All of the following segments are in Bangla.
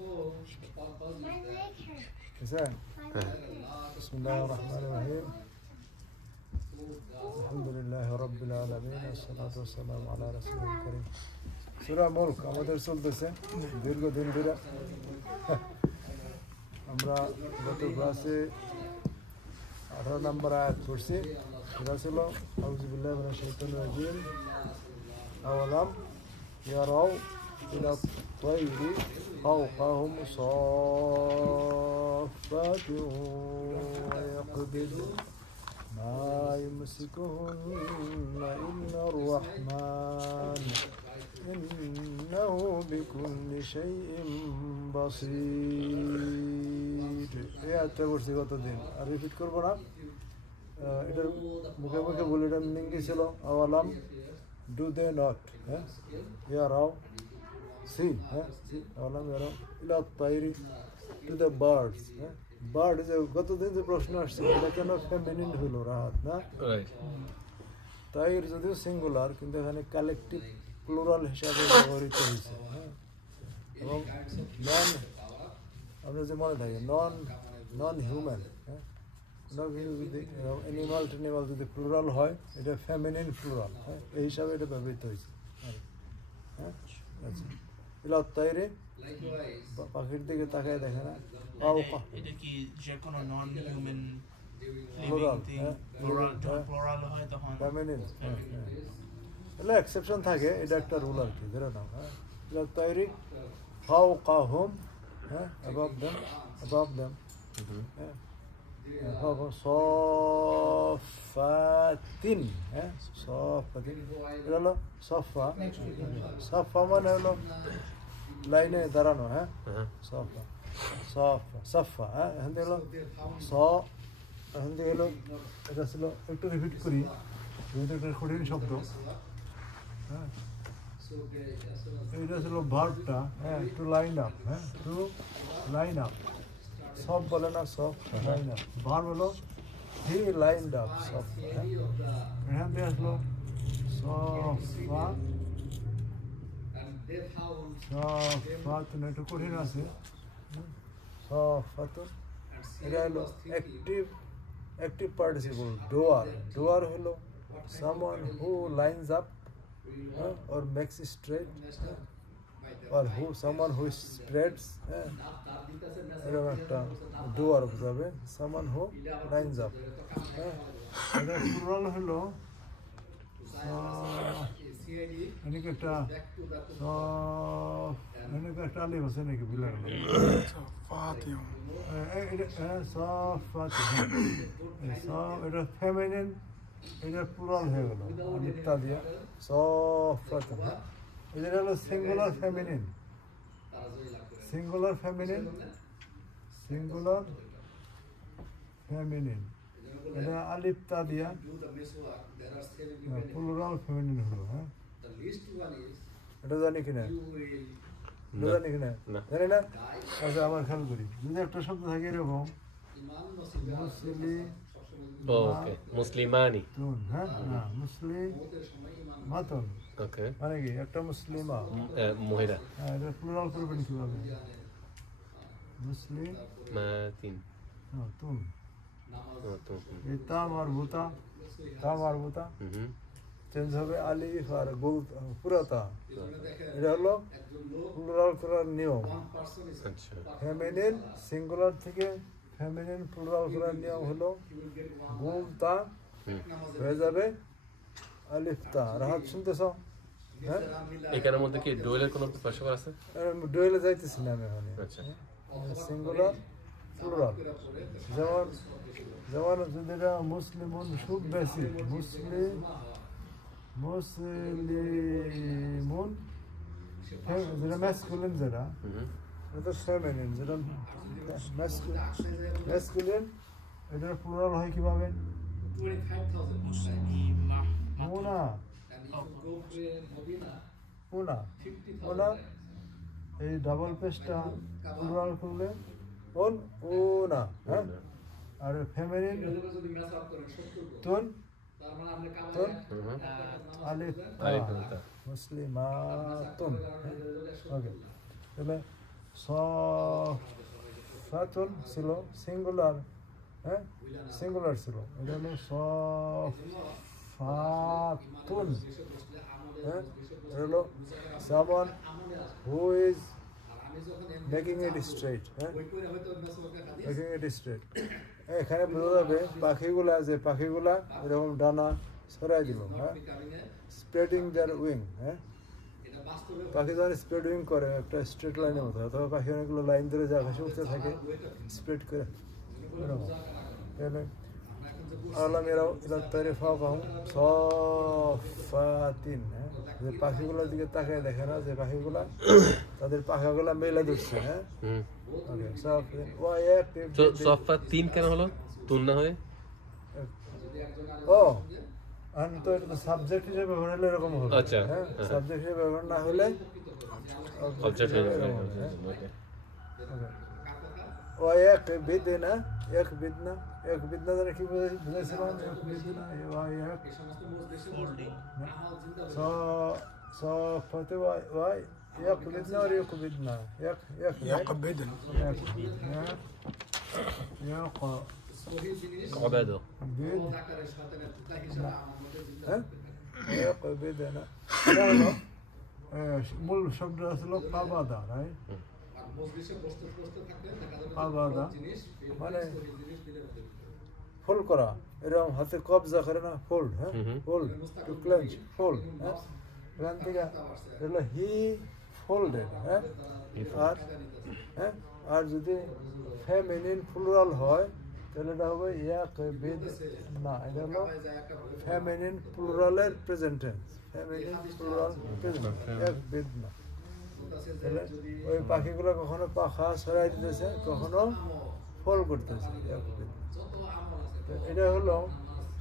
بسم الله الرحمن الرحيم الحمد لله رب العالمين والصلاة والسلام على رسول الكريم সূরা মুলক আমাদের চলতেছে দীর্ঘদিন ধরে আমরা গত ক্লাসে 18 নম্বর আয়াত পড়ছি এটা ছিল আউযু বিল্লাহি মিনাশ শাইতানির রাজিম আওয়ালাম ইয়ারাউ ইলা তায়রি ফাওকাহুম সাফফাতিন ওয়া ইয়াকবিদু মা ইমসিকুহুন্না ইল্লার রাহমান ইন্নাহু বিকুল্লি শাইইন বাসীর। এই আয়াতটা পড়ছি গতদিন, আর রিপিট করবো না। এটার মুখে মুখে বলে এটার মিনিং কি ছিল? আওয়ালাম ডু দে নট, হ্যাঁ ইয়ারাও সি, হ্যাঁ আওয়ালাম ইয়ারাও ইলা তায়রি টু দ্য বার্ডস, হ্যাঁ বার্ড যে গতদিন যে প্রশ্ন আসছে এটা কেন ফেমিনিন হলো রাহাত না? তাইর যদিও সিঙ্গুলার কিন্তু এখানে কালেকটিভ প্লুরাল হিসাবে ব্যবহৃত হয়েছে, হ্যাঁ এবং নন আমরা যে মনে থাকে নন হিউম্যান, হ্যাঁ যদি অ্যানিমাল টেনিমাল যদি প্লুরাল হয় এটা ফেমিনিন প্লুরাল, হ্যাঁ এই হিসাবে এটা ব্যবহৃত হয়েছে। হ্যাঁ আচ্ছা ইলা তাইরে পাখির দিকে তাকায় দেখে না এটা কি যে কোনো নন হিউম্যান প্লুরাল, লিভিং প্লুরাল হয় তখন ফেমিনিন, এগুলো এক্সেপশন থাকে, এটা একটা রুল আর কি, ধরে নাও। হ্যাঁ ইলা তাইরি ফাওকাহুম, হ্যাঁ above them, হ্যাঁ সফাতিন, হ্যাঁ সফাতিন এটা হলো সফা, সফা মানে হলো লাইনে দাঁড়ানো, হ্যাঁ সফা সফা সফা, হ্যাঁ এখান থেকে হলো এখান থেকে হলো এটা ছিল, একটু রিপিট করি যেহেতু একটা কঠিন শব্দ। হ্যাঁ এইটা ছিল ভার্বটা, হ্যাঁ টু লাইন আপ, হ্যাঁ টু লাইন আপ, সব বলে না সব লাইন আপ, ভার্ব হলো হি লাইনড আপ সব, হ্যাঁ এখান থেকে আসলো সফা সফাতুন, একটু কঠিন আছে সফাতুন, এটা হলো অ্যাক্টিভ পার্টিসিপল ডোয়ার হলো someone who lines up or makes straight, or someone who spreads, এরকম একটা ডোয়ার বোঝাবে, someone who lines up, এটা প্লুরাল হলো একটা আলিফ আছে নাকি বিলার এটা ফেমিনিন, এটা প্লুরাল হয়ে গেল আলিফটা দিয়া সফাতুন। এটা হলো সিঙ্গুলার ফেমিনিন, এটা আলিফটা দিয়া প্লুরাল ফেমিনিন হলো। হ্যাঁ এটা জানি কিনা জানি না? আচ্ছা আবার খেয়াল করি, যদি একটা শব্দ থাকে এরকম মুসলিমানি, হ্যাঁ না মুসলিমাতুন, মানে কি একটা মুসলিমা মহিলা, হ্যাঁ এটা প্লুরাল করবেন কিভাবে? মুসলিমাতিন, তুন এই তা মারবুতা চেঞ্জ হবে আলিফ আর গোল পুরাতা, এটা হলো প্লুরাল করার নিয়ম। ফেমিনিন সিঙ্গুলার থেকে ফেমিনিন প্লুরাল করার নিয়ম হলো গুম তা হয়ে যাবে আলিফ তা। রাহাত শুনতেছ? হ্যাঁ এখানের মধ্যে কি ডোয়েলের কোনো পার্থক্য আছে? ডোয়েলে যাইতেছি না আমি এখানে, সিঙ্গুলার প্লুরাল, যেমন যদি এটা মুসলিমুন খুব বেশি, মুসলিমুন যেটা ম্যাসকুলিন, যেটা এটা ফেমিনিন, যেটা ম্যাসকুলিন এটার প্লুরাল হয় কিভাবে? উনা এই ডাবল পেজটা প্লুরাল করলে উনা, হ্যাঁ আর ফেমিনিন তুন আলিফ মুসলিমাতুন। ওকে তাহলে সফাতুন ছিল সিঙ্গুলার, হ্যাঁ সিঙ্গুলার ছিল, এটা হলো সফাতুন, হ্যাঁ এটা হলো someone who is making it straight, হ্যাঁ মেকিং ইট স্ট্রেট। এখানে বোঝা যাবে পাখিগুলা যে পাখিগুলা এরকম ডানা সরাই দিল, হ্যাঁ স্প্রেডিং দেয়ার উইং, হ্যাঁ পাখি যখন স্প্রেড উইং করে একটা স্ট্রেট লাইনের মতো, অথবা পাখি অনেকগুলো লাইন ধরে যে আকাশে উঠতে থাকে স্প্রেড করে এরকম। আল্লাহ মেরাও ইলা তারিফা কাহুম সফাতিন, হ্যাঁ যে পাখিগুলোর দিকে তাকায় দেখে না যে পাখিগুলা তাদের পাখাগুলা মেলে ধরছে, হ্যাঁ ওকে সফাতিন ওয়া সফা 3 কেন হলো তুন না হয়ে? ও আমি তো এটা সাবজেক্ট হিসেবে ব্যবহার হলে এরকম হবে, আচ্ছা হ্যাঁ সাবজেক্ট হিসেবে ব্যবহার না হলে অবজেক্ট হয়ে যাবে। ও এক বিদনা, এক বিদনা, এক বিদনা দ্বারা কি বুঝাইছিলাম? এক বিদনা এক folding. صفت واي يقبضنا ولا يقبضنا؟ يقبضن عباده يقبضنا মূল শব্দ আসলো কাবাদা, রাইট? কাবাদা মানে ফোল্ড করা, এরকম হাতে কবজা করে না, ফোল্ড, হ্যাঁ ফোল্ড টু ক্লেঞ্চ, ফোল্ড, হ্যাঁ এখান থেকে হলো হি ফোল্ডেড, হ্যাঁ আর হ্যাঁ আর যদি ফেমিনিন প্লুরাল হয় তাহলে এটা হবে ইয়াকবিদ না, এটা হলো ফেমিনিন প্লুরালের present tense, feminine plural present ইয়াকবিদ না। তাহলে ওই পাখিগুলো কখনো পাখা ছড়াই দিতেছে, কখনো ফল করতেছে, ইয়াকবিদ। এটা হলো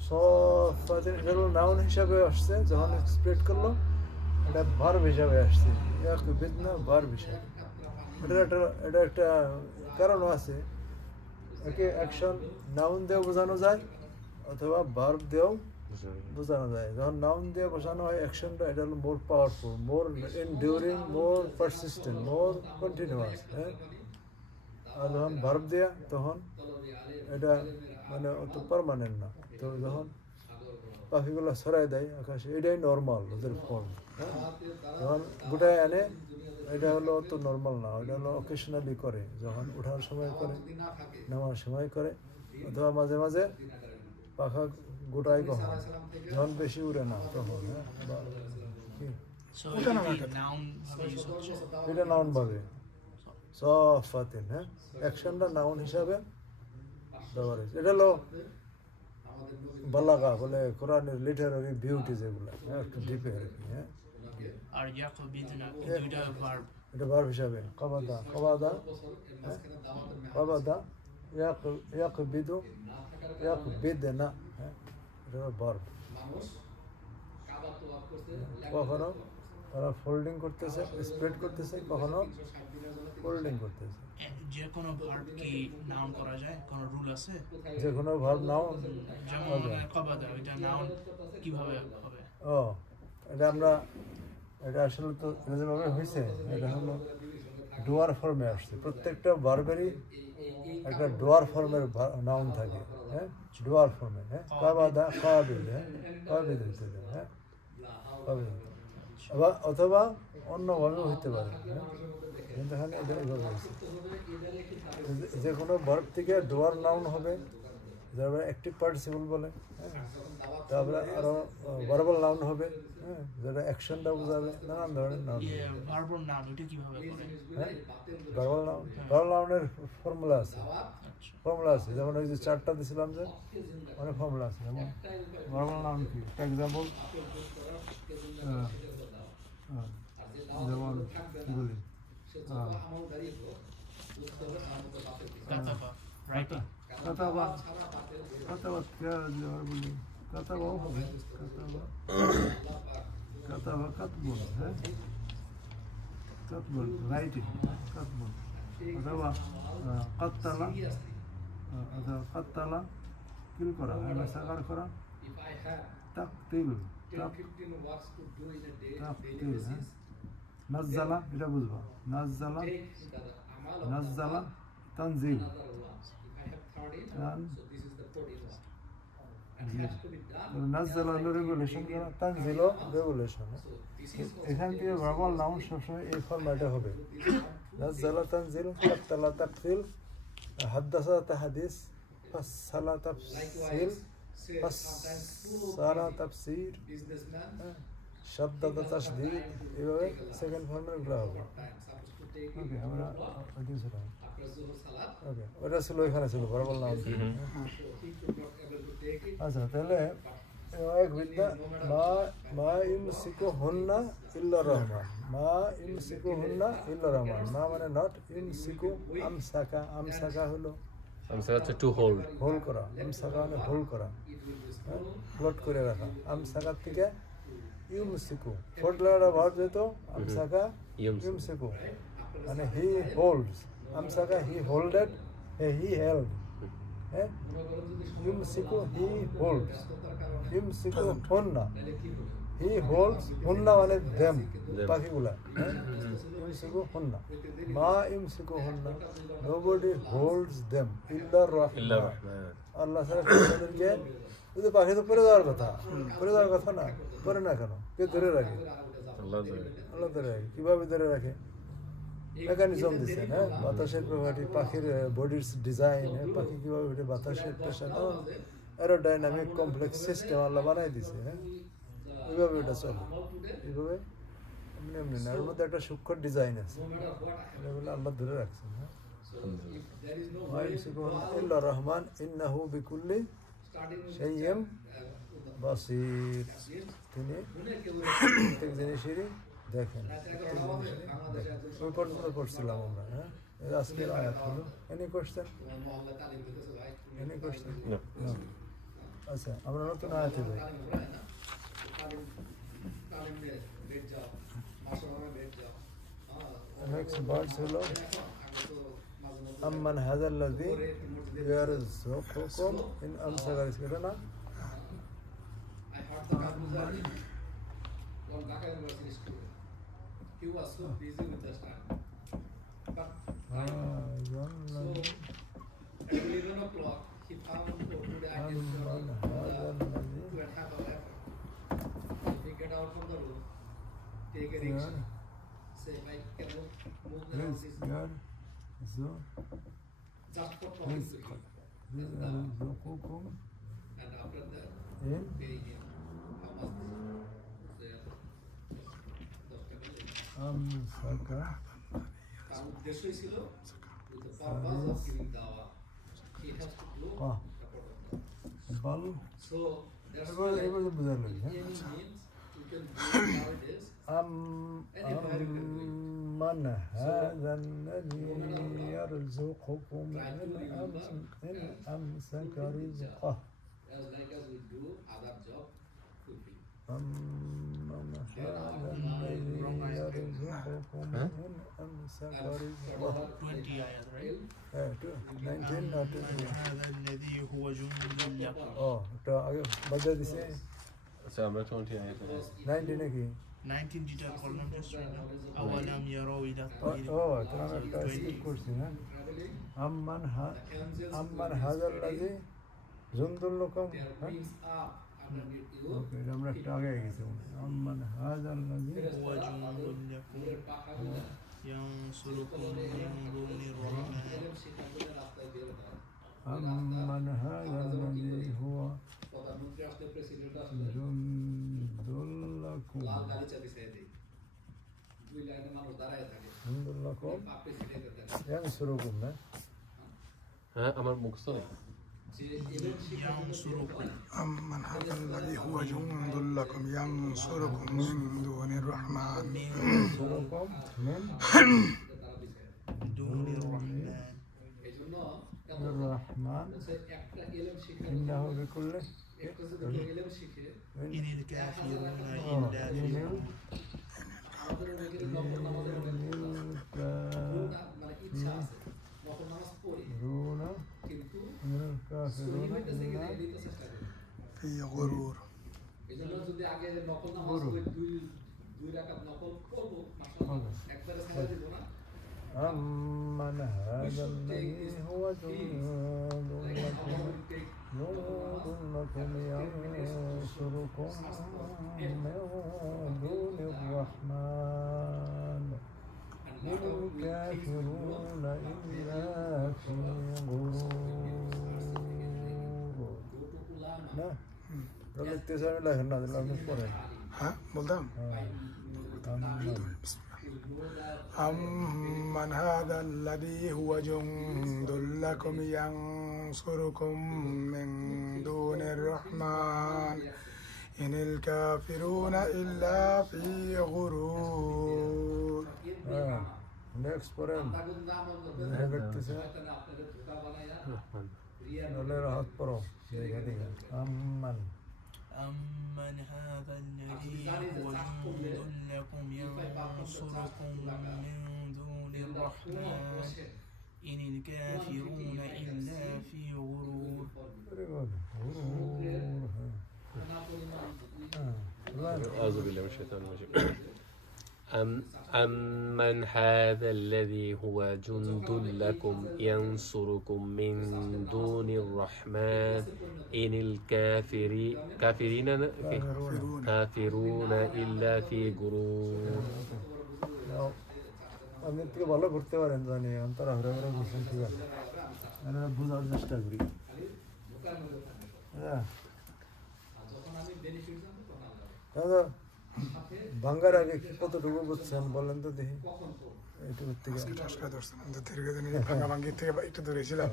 সফাতিন, এটা হলো নাউন হিসাবে আসছে, যখন স্প্রেড করলো এটা ভার্ব হিসাবে আসছে, ইয়াকবিদ না ভার্ব হিসাবে। এটা একটা কারণও আছে, একে অ্যাকশন নাউন দিয়েও বোঝানো যায় অথবা ভার্ব দিয়েও বোঝানো যায়। যখন নাউন দিয়ে বোঝানো হয় অ্যাকশনটা, এটা হলো মোর পাওয়ারফুল, মোর এনডিউরিং, মোর পারসিস্টেন্ট, মোর কন্টিনিউয়াস, হ্যাঁ আর যখন ভার্ব দেয়া তখন এটা মানে অত পারমানেন্ট না। তো যখন পাখিগুলো ছড়াই দেয় আকাশে, এটাই নর্মাল ওদের ফর্ম, হ্যাঁ যখন গোটায় আনে এটা হলো অত নর্মাল না, এটা হলো অকেশনালি করে, যখন ওঠার সময় করে, নামার সময় করে, অথবা মাঝে মাঝে পাখা গোটায় কখন, যখন বেশি উড়ে না তখন, হ্যাঁ এটা নাউন ভাবে সফাতিন, হ্যাঁ অ্যাকশনটা নাউন হিসাবে ব্যবহার হয়েছে। এটা হলো বালাগা বলে কোরআনের লিটারারি বিউটি যেগুলো, হ্যাঁ একটু ডিপে আর কি, হ্যাঁ আর ইয়াকবিদনা দুইটা ভার্ব, এটা ভার্ব হিসাবে কাবাদা, কাবাদা, কাবাদা ইয়াকবিদু, ইয়াকবিদনা, হ্যাঁ এটা ভার্ব। কখনো তারা ফোল্ডিং করতেছে, স্প্রেড করতেছে, কখনো ফোল্ডিং করতেছে। যে কোনো ভার্ব কি নাউন করা যায়? কোনো রুল আছে? যে কোনো ভার্ব নাউন, যেমন কাবাদা, এটা নাউন কিভাবে হবে? ও এটা আমরা, এটা আসলে তো যেভাবে হয়েছে এটা হলো ডুয়ার ফর্মে আসছে, প্রত্যেকটা ভার্বেরই একটা ডুয়ার ফর্মের নাউন থাকে, হ্যাঁ ডুয়ার ফর্মে, হ্যাঁ কাবাদা কাবিদ, হ্যাঁ কাবিদ হইতে দেয়, হ্যাঁ কাবিদ, অথবা অন্যভাবেও হইতে পারে, হ্যাঁ কিন্তু এখানে এটা এইভাবে হয়েছে। যে কোনো ভার্ব থেকে ডুয়ার নাউন হবে, যারা অ্যাক্টিভ পার্টিসিপল বলে, হ্যাঁ তারপরে আরো ভার্বাল নাউন হবে, হ্যাঁ যেটা অ্যাকশনটা বোঝাবে, নানান ধরনের নাউন। ভার্বাল নাউন এটা কিভাবে করে? হ্যাঁ ভার্বাল নাউন, ভার্বাল নাউনের ফর্মুলা আছে, ফর্মুলা আছে, যেমন ওই যে চারটা দিয়েছিলাম যে অনেক ফর্মুলা আছে। যেমন ভার্বাল নাউন কি, এক্সাম্পল যেমন কি বলি, কাতাবা, রাইটিং, কাতাবা, কাতাবা বলি, কাতাবাও হবে, কাতাবা, কাতাবা কাতবুন, হ্যাঁ কাতবুন রাইটিং, কাতবুন, অথবা কাত্তালা, অথবা কাত্তালা কিল করা, সাকার করা, তাকতিল, তাকতিল, হ্যাঁ নাজ্জালা, এটা বুঝবা, নাজ্জালা নাজ্জালা তানজিল নাজ্জালা হলো রেগুলেশন, তানজিল রেগুলেশন। এখান থেকে ভার্বাল নাউন সবসময় এই ফরম্যাটে হবে। নাজ্জালা তানজিল, কাত্তালা তাকফিল, হাদ্দাসা তাহাদিস, ফাসসালা তাফসিল, ফাসসারা তাফসির, শাদ্দাদা তাশদীদ, এভাবে সেকেন্ড ফরম্যাটগুলো হবে। ওকে, আমরা ওকে, ওটা ছিল ওইখানে ছিল ভার্বাল নাউন। আচ্ছা, তাহলে এক বিদ্যা মা ইমসিকুহুন্না ইল্লা রহমান, মা ইমসিকুহুন্না ইল্লা রহমান। মা মানে নট, ইমসিকু আমসাকা, আমসাকা হলো আমসাকা হচ্ছে টু হোল্ড, হোল্ড করা। আমসাকা মানে হোল্ড করা, ফ্লোট করে রাখা। আমসাকার থেকে ইউমসিকু, ফোর্থ লেটার ভার্ব যেত আমসাকা ইউমসিকু, মানে হি হোল্ডস। আমসাকা হি হোল্ডেড, হি হেল্ড। হ্যাঁ, ইউমসিকু হি হোল্ডস, ইউমসিকু হুন্না, হি হোল্ডস, হুন্না মানে দেম, পাখিগুলা। ইউমসিকু হুন্না, মা ইউমসিকু হুন্না, নোবডি হোল্ডস দেম ইল্লা রাহমান। আল্লাহ ছাড়া তাদেরকে, যদি পাখি তো পরে যাওয়ার কথা, পরে যাওয়ার কথা না, পরে না কেন, কে ধরে রাখে? আল্লাহ ধরে রাখে। কিভাবে ধরে রাখে? মেকানিজম দিচ্ছেন, হ্যাঁ, বাতাসের প্রভাবটি, পাখির বডির ডিজাইন, পাখি কীভাবে ওঠে, বাতাসের প্রেশার, অ্যারোডাইনামিক কমপ্লেক্স সিস্টেম আল্লাহ বানাই দিছে। হ্যাঁ, এইভাবে ওটা চলে, এইভাবে এমনি এমনি না, এর মধ্যে একটা সূক্ষ্ম ডিজাইন আছে, এগুলো আল্লাহ ধরে রাখছেন। হ্যাঁ, ইল্লা রহমান ইন্নাহু বিকুল্লি শাইইন বাসীর, তিনি প্রত্যেক জিনিসেরই দেখেন। ওই পর্যন্ত পড়ছিলাম আমরা। হ্যাঁ, আজকের আয়াত হলো। Any question? Any question? আচ্ছা, আমরা নতুন আয়াতে যাই। নেক্সট ভার্স হলো আম্মান হাযাল্লাযী ইয়ারযুকুকুম ইন আমসাকা রিজকা, এটা না? He was so busy with the study. But so at 11 o'clock, he found today I did 2.5 hours. He get out from the room, take a rickshaw, say, "I can move the house." Just for talking to him. And after that, pay him. How much? আমসাকা তার উদ্দেশ্যই ছিল with the purpose of giving dawah. He has to do ball, so that's এবার এবার বুঝালেন। any means you can do nowadays. من هذا الذي يرزقكم إن أمسك رزقه. As like as we do other job fulfill. من هذا الذي يرزقكم إن أمسك رزقه. 20 ayat, right? 19 or 20. هذا الذي هو جند لكم. এটা আগে বাজা দিছে। আচ্ছা, আমরা 20 আয়াত 19 নাকি? 19 যেটা বললাম just right now. আওয়ালাম ইয়ারাউ ইলা তোরা একটা স্কিপ করছি না? আম্মান হাযাল্লাযী জুন্দুল লাকুম। There brings up underneath you. ওকে, আমরা একটা আগে গেছি। আম্মান হাযাল্লাযী هو جند لكم ينصركم من دون الرحمن. রাস্তায় বের হয়। আম্মান হাযাল্লাযী হুয়া প্রধানমন্ত্রী আসলে প্রেসিডেন্ট আসলে জুন্দুল লাকুম। লাল গাড়ি চাবি ছেড়ে দেয়। দুই লাইনে মানুষ দাঁড়ায় থাকে। জুন্দুল লাকুম পাপে ছেড়ে দেয়। ইয়ানসুরুকুম না? হ্যাঁ, আমার মুখস্থ নেই। যে এলেন ينصركم. أمن هذا الذي هو جند لكم ينصركم من دون الرحمن. ইয়ানসুরুকুম মিন دون الرحمن. এইজন্য الرحمن একটা এলেম শিখে إنه بكل একটা যদি এলেম শিখে إن الكافرون إلا في আমাদের অনেকের নফল নামাজের মানে ইচ্ছা আছে নফল নামাজ পড়ি يكفرون কিন্তু من الكافرون সহিহতে إلا দিতে চেষ্টা করি। في غرور. এইজন্য যদি আগে নফল নামাজ পড়ি দুই রাকাত নফল পড়বো মাশাআল্লাহ একবারে ছেড়ে দিব না أمن هذا الذي هو جند لكم ينصركم من دون الرحمن إن الكافرون إلا في غرور. না লিখতে চাই লেখেন না দিলে আপনি পড়েন। হ্যাঁ বলতাম أمن هذا الذي هو جند لكم ينصركم من دون الرحمن إن الكافرون إلا في غرور. নেক্সট পড়েন লিখতে চাই নাহলে হাত পড়ো দেখে দেখে আম্মান أمن هذا الذي هو جند لكم ينصركم من دون الرحمن إن الكافرون إلا في غرور. أعوذ بالله من الشيطان الرجيم. أمن هذا الذي هو جند لكم ينصركم من دون الرحمن إن الكافرون إلا في غرور. আমি থেকে ভালো করতে পারেন জানি অন্তর হরে হরে বুঝছেন ঠিক আছে আমি বোঝার চেষ্টা করি হ্যাঁ দাদা ভাঙ্গার আগে কতটুকু বুঝছেন বলেন তো দেখি এইটুকু থেকে একটু দূরে ছিলাম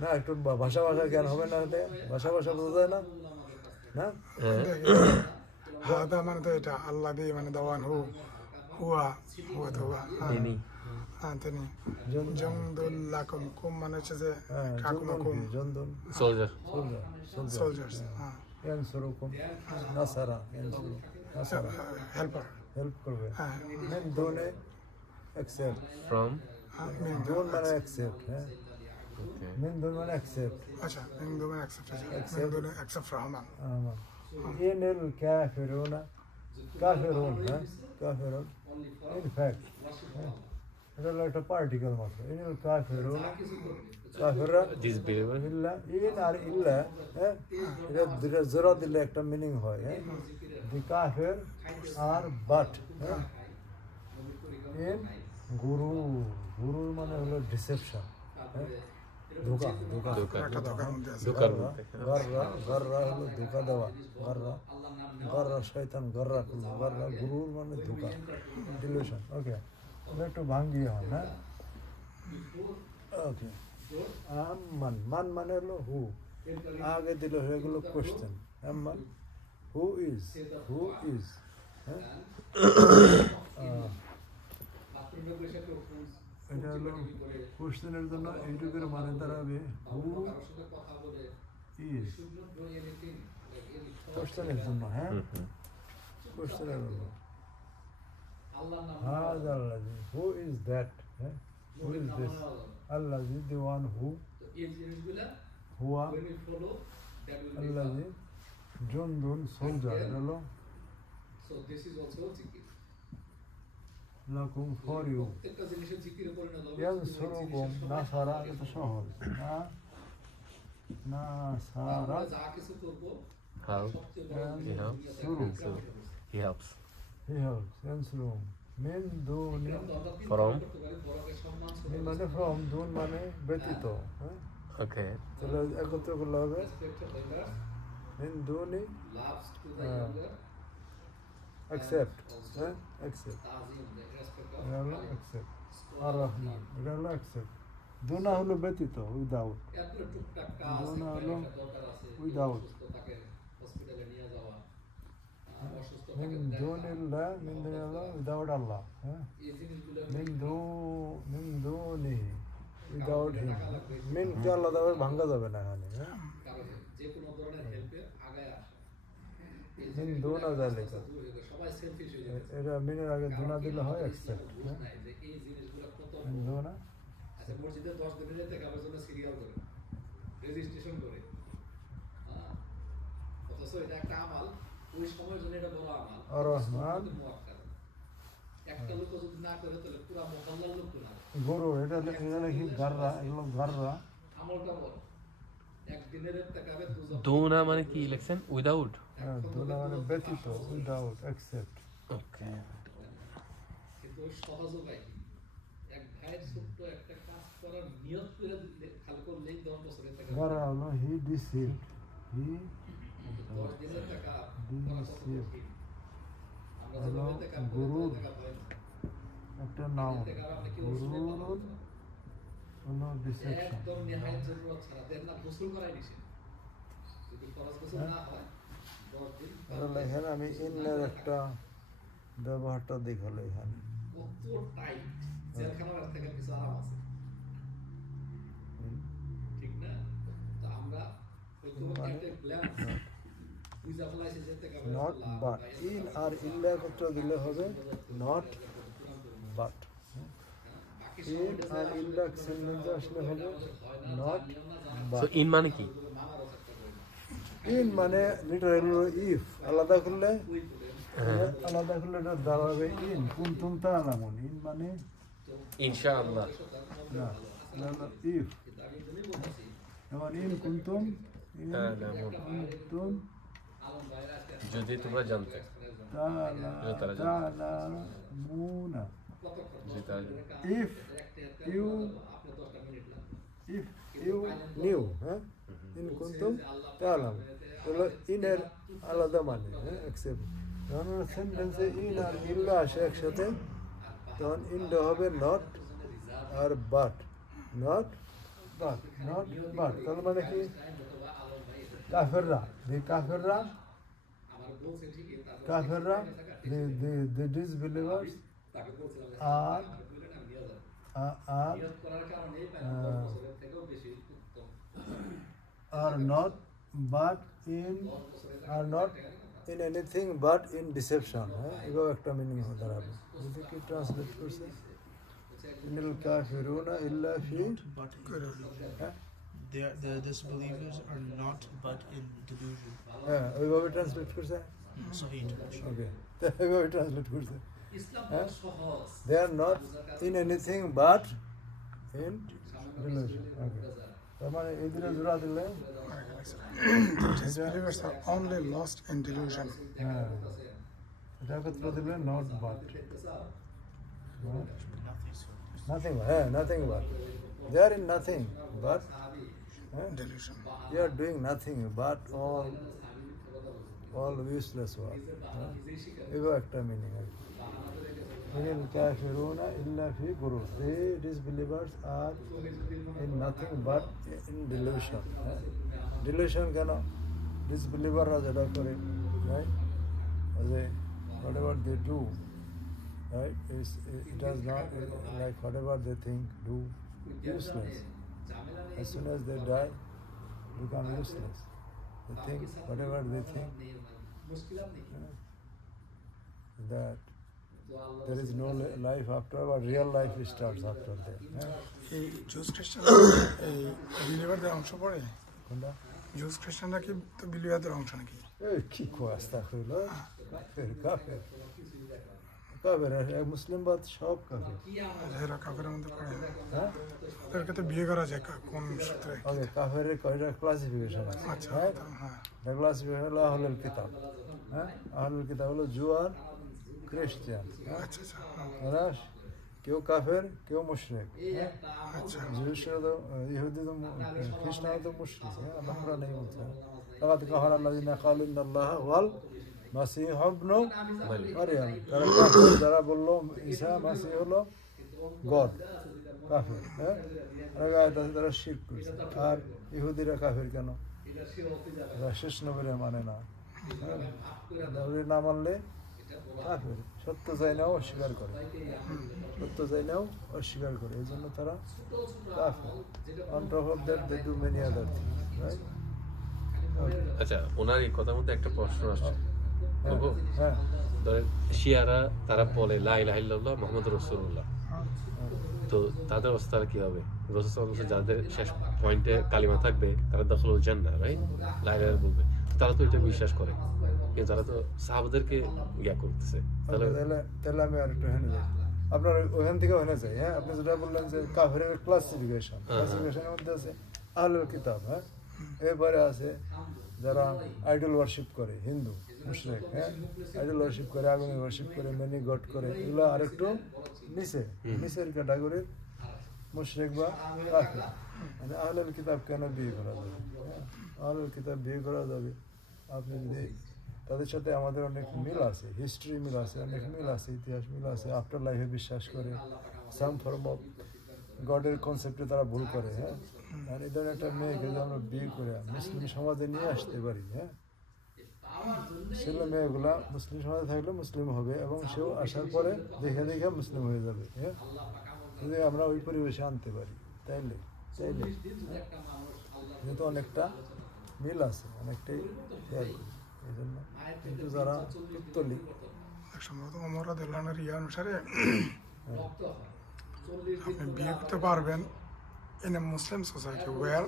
না একটু ভাষা জ্ঞান হবে না ভাষা বোঝা যায় না না হাদা মানে তো এটা আল্লাহ দিয়ে মানে দাওয়ান হুয়া তো হুয়া হ্যাঁ তিনি জমদুল্লাকুম কুম মানে হচ্ছে যে কাকুমাকুম জন্দুল Soldier. সোলজার্স হ্যাঁ ইয়ানসুরুকুম নাসারা নাসারা হেল্পার হেল্প করবে মিন দুনে অ্যাকসেপ্ট From? মিন দুন মানে অ্যাকসেপ্ট হ্যাঁ Okay. মিন দুন মানে অ্যাকসেপ্ট আচ্ছা মিন দুনে অ্যাকসেপ্ট মিন দুনে অ্যাকসেপ্ট রহমান ইনিল কাফিরুনা কাফিরুন হ্যাঁ কাফিরুন ইন ফ্যাক্ট এটা হলো একটা পার্টিকেল মাত্র ইনিল কাফিরুনা কাফিররা Disbeliever. ইল্লা ইন আর ইল্লা হ্যাঁ এটা দুটো জোড়া দিলে একটা মিনিং হয় হ্যাঁ দি কাফির আর বাট হ্যাঁ ইন গুরু মানে হলো ডিসেপশন হ্যাঁ ধোকা একটা দোকান মধ্যে আছে গররা হলো ধোকা দেওয়া গররা শয়তান গররা গুরুর মানে ধোকা ডিলিউশন ওকে একটু ভাঙ্গি হয় না ওকে মান মানে হলো হু আগে দিল হয়ে গেল কোশ্চেন আম্মান হু ইজ হ্যাঁ এটা হলো কোশ্চেনের জন্য এইটুকুর মানে দাঁড়াবে হু ইজ কোশ্চেনের জন্য হ্যাঁ কোশ্চেনের জন্য هذا الذي who is that who is this الذي the one who هو الذي جند soldier hello so this is also zikir لكم for you ينصركم نصر এটা সহজ নাসারা যা কিছু করব How? He helps. He helps. he helps ينصرهم من دون From? min মানে from দুন মানে ব্যতীত হ্যাঁ Okay. তাহলে একত্র করলে হবে min দুনি loves to the younger accept হ্যাঁ accept ta'zim the respect of এটা হলো accept আর রহমান এটা হলো accept দুনা হলো ব্যতীত উইদাউট এরপরে টুকটাক কাজ দুনা হলো দরকার আছে উইদাউট তাকে হসপিটালে নিয়ে যাওয়া অসুস্থ min dunillah min dunillah without Allah হ্যাঁ এই জিনিসগুলো min dunihi without him min কে আলাদা ভাবে ভাঙা যাবে না এখানে হ্যাঁ কারণে যে কোনো ধরনের হেল্পে আগায় আসে min duna zalika সবাই সেলফিশ হয়ে যায় এটা মিনের আগে দুনা দিলে হয় accept হ্যাঁ যে এই জিনিসগুলো কত min duna আচ্ছা মসজিদে 10 দিনের যেতে কাবার জন্য সিরিয়াল করে রেজিস্ট্রেশন করে অথচ এটা একটা আমাল ওই সময়ের জন্য এটা বড় আমাল আর রহমান একটা লোক যদি না করে তাহলে পুরো মহল্লার লোক তো না গরু এটা নাকি গাররা, এগুলো গাররা। আমলটা বড় একদিনের টাকাবে Dona মানে কি লিখছেন? Without? হ্যাঁ, দুনা মানে ব্যতীত, উইদাউট, এক্সেপ্ট। Okay. কিন্তু সহজ উপায় কি? এক ভাইয়ের ছোট্ট একটা কাজ করার নিয়ত করে খালি করলেই 10 বছরের টাকা গাররা হলো হি ডিসিভড, হি 10 দিনের টাকা ডিসিভড। আমরা হলো যখন টাকা গরুর টাকা পাই না একটা নাম, গরুর হলো ডিসেপশন। একদম নিহায়ত জরুরত ছাড়া দেন না গোসল করাই দিছে যদি খরচ গোসল না হয় 10 দিন এখানে আমি ইন্নের একটা ব্যবহারটা দেখালো এখানে। কত টাইট জেলখানার থেকে কিছু আরাম আছে ঠিক না তো আমরা হয়তো একটা গ্ল্যান্স বুঝা ফলাইছে যে টাকা নট বাট, ইন আর ইল্লা একত্র দিলে হবে নট বাট। ইন আর ইল্লা সেন্টেন্সে আসলে হবে নট So বাট। in মানে কি? ইন মানে লিটারালি ইফ, আলাদা করলে এটা দাঁড়াবে ইন কুনতুম তাআলামুন। ইন মানে ইনশাআল্লাহ। না, ইফ যেমন ইন কুনতুম, ইন কুনতুম যদি তোমরা জানতে। তাআলামুনা। যদি তারা If you knew, হ্যাঁ, ইন কুনতুম তাআলামুন, তাহলে ইনের আলাদা মানে, হ্যাঁ, এক্সেপ্ট। যখন সেন্টেন্সে ইন আর ইল্লা আসে একসাথে তখন ইনটা হবে নট আর but, not but, not but. তাহলে মানে কি কাফেররা, কাফেররা the disbelievers are not but are not in anything but in deception, হ্যাঁ, এভাবে একটা মিনিং দাঁড়াবে। যদি কি ট্রান্সলেট করছে ইনাল কাফিরুনা ইল্লা ফি, But হ্যাঁ the disbelievers are not but in delusion. হ্যাঁ, ওইভাবে ট্রান্সলেট করছে। Sahih translation. ওকে, ওইভাবে ট্রান্সলেট করছে। ইসলাম হ্যাঁ, সহজ they are not in anything but in delusion. Okay, তার মানে এই দিনে জোড়া দিলে Disbelievers are only lost in delusion. হ্যাঁ, এটা একত্র দিলে not but, nothing, হ্যাঁ, nothing but, they are in nothing but, হ্যাঁ, Delusion. you are doing nothing but all useless work, হ্যাঁ, এভাবে একটা মিনিং আছে। ইনিল কাফিরুনা ইল্লা ফি গুরুর, they disbelievers are in nothing but in delusion, হ্যাঁ, delusion কেন? ডিসবিলিভাররা যেটা করে, right, যে whatever they do, right, it does not, like whatever they think do useless. As soon as they die, become useless. They think whatever they think, that there is no life after, but real life starts after that. এই জুস খ্রিস্টান এই বিলিভারদের অংশ পড়ে? কোনটা? জুস খ্রিস্টানরা কি তো বিলিভারদের অংশ নাকি? এই কি কোয়াস্তা হইল, কাফের কাফের কাফের, মুসলিম বাদ সব কাফের। এরা কাফের মধ্যে পড়ে? হ্যাঁ, ওদেরকে তো বিয়ে করা যায় কোন সূত্রে? ওকে, কাফের কয়টা ক্লাসিফিকেশন আছে, আচ্ছা, হ্যাঁ, হ্যাঁ, ক্লাসিফিকেশন হলো আহলুল কিতাব, হ্যাঁ, আহলুল কিতাব হলো জু আর খ্রিস্টান, হ্যাঁ, আচ্ছা আচ্ছা, হ্যাঁ, এরা কেউ কাফের কেউ মুশরিক, হ্যাঁ, আচ্ছা, জিউসরা তো ইহুদি তো খ্রিস্টান তো মুশরিক, হ্যাঁ, আল্লাহ কোরআনে বলছে লাকাদ কাফারা আল্লাযিনা ক্বালু ইন্নাল্লাহা ওয়াল মাসীহ ইবনু মারইয়াম, তারা কাফের যারা বলল ঈসা মাসীহ হলো গড, কাফের, হ্যাঁ, তারা শিরক করছে। আর ইহুদিরা কাফের কেন? এরা শেষ নবীরে মানে না, হ্যাঁ, নবীর না মানলে কাফের, সত্য চাই নাও অস্বীকার করে, সত্য চাই নাও অস্বীকার করে, এই জন্য তারা কাফের। On top of that they do many other things, right? আচ্ছা, ওনার এই কথার মধ্যে একটা প্রশ্ন আসছে। বলবো? হ্যাঁ, ধরেন শিয়ারা তারা বলে লা ইলাহা ইল্লাল্লাহ মুহাম্মাদুর রাসূলুল্লাহ, তো তাদের অবস্থা কি হবে? রাসূল সাল্লাল্লাহু আলাইহি ওয়াসাল্লাম যাদের শেষ পয়েন্টে কালিমা থাকবে তারা দাখিলুল জান্নাহ, রাইট, লা ইলাহা বলবে। তারা তো এটা বিশ্বাস করে, কিন্তু তারা তো সাহাবাদেরকে ইয়া করতেছে। তাহলে তাহলে আমি আর একটু হেনে যাই, আপনার ওখান থেকে হেনে যাই। হ্যাঁ, আপনি যেটা বললেন যে কাফেরের ক্লাসিফিকেশনের মধ্যে আছে আহলুল কিতাব, হ্যাঁ, এরপরে আছে যারা আইডল ওয়ার্শিপ করে, হিন্দু মুশরিক, হ্যাঁ, আইডল ওয়ার্শিপ করে, আগুন ওয়ার্শিপ করে, মেনি গড করে, এগুলো আরেকটু নিচের ক্যাটাগরির মুশরিক বা কাফের। মানে আহলুল কিতাব কেন বিয়ে করা যাবে? হ্যাঁ, আহলুল কিতাব বিয়ে করা যাবে আপনি যদি তাদের সাথে আমাদের অনেক মিল আছে, হিস্ট্রি মিল আছে, অনেক মিল আছে, ইতিহাস মিল আছে, আফটার লাইফে বিশ্বাস করে, সাম ফর্ম অফ গডের কনসেপ্টে তারা ভুল করে। হ্যাঁ, আর এই ধরনের একটা মেয়েকে যদি আমরা বিয়ে করে মুসলিম সমাজে নিয়ে আসতে পারি, হ্যাঁ, ছেলে মেয়েগুলা মুসলিম সমাজে থাকলে মুসলিম হবে এবং সেও আসার পরে দেখে দেখে মুসলিম হয়ে যাবে। হ্যাঁ, যদি আমরা ওই পরিবেশে আনতে পারি তাইলে যেহেতু অনেকটা মিল আছে, অনেকটাই এই জন্য। কিন্তু যারা পিত্তলিক সম্ভবত ওমর রাদিয়াল্লাহু আনহুর ইয়া অনুসারে আপনি বিয়ে করতে পারবেন in a Muslim society where,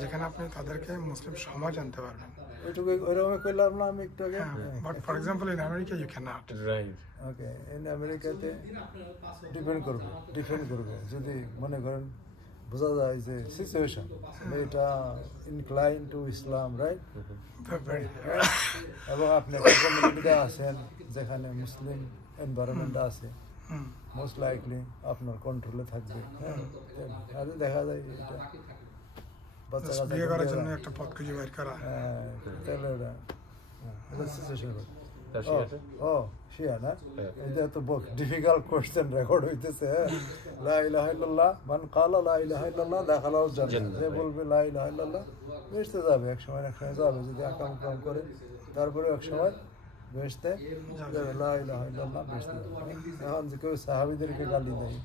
যেখানে আপনি তাদেরকে মুসলিম সমাজ আনতে পারবেন। ওইটুকু ওইরকম করলাম না আমি একটু আগে। But for example in America you can not. Right, okay, in আমেরিকাতে ডিপেন্ড করবে যদি মনে করেন বোঝা যায় যে সিচুয়েশন এটা ইনক্লাইন টু ইসলাম, রাইট, এবং আপনি একটা কমিউনিটিতে আছেন যেখানে মুসলিম এনভায়রনমেন্ট আছে, মোস্ট লাইকলি আপনার কন্ট্রোলে থাকবে। হ্যাঁ, আর দেখা যায় এটা বাচ্চা বিয়ে করার জন্য একটা পথ খুঁজে বের করা। হ্যাঁ, তাহলে ওটা সিচুয়েশন। ও শিয়া না, এটা তো ডিফিকাল্ট কোশ্চেন রেকর্ড হইতেছে। লা ইলাহা ইল্লাল্লাহ মান ক্বালা লা ইলাহা ইল্লাল্লাহ দাখালাল জান্নাহ, যে বলবে লা ইলাহা ইল্লাল্লাহ বেহেশতে যাবে, এক সময় যাবে যদি আকাম কাম করে, তারপরে এক সময় বেহেশতে যাবে, লা ইলাহা ইল্লাল্লাহ বেহেশতে যাবে। এখন যে কেউ সাহাবীদেরকে গালি দেয়,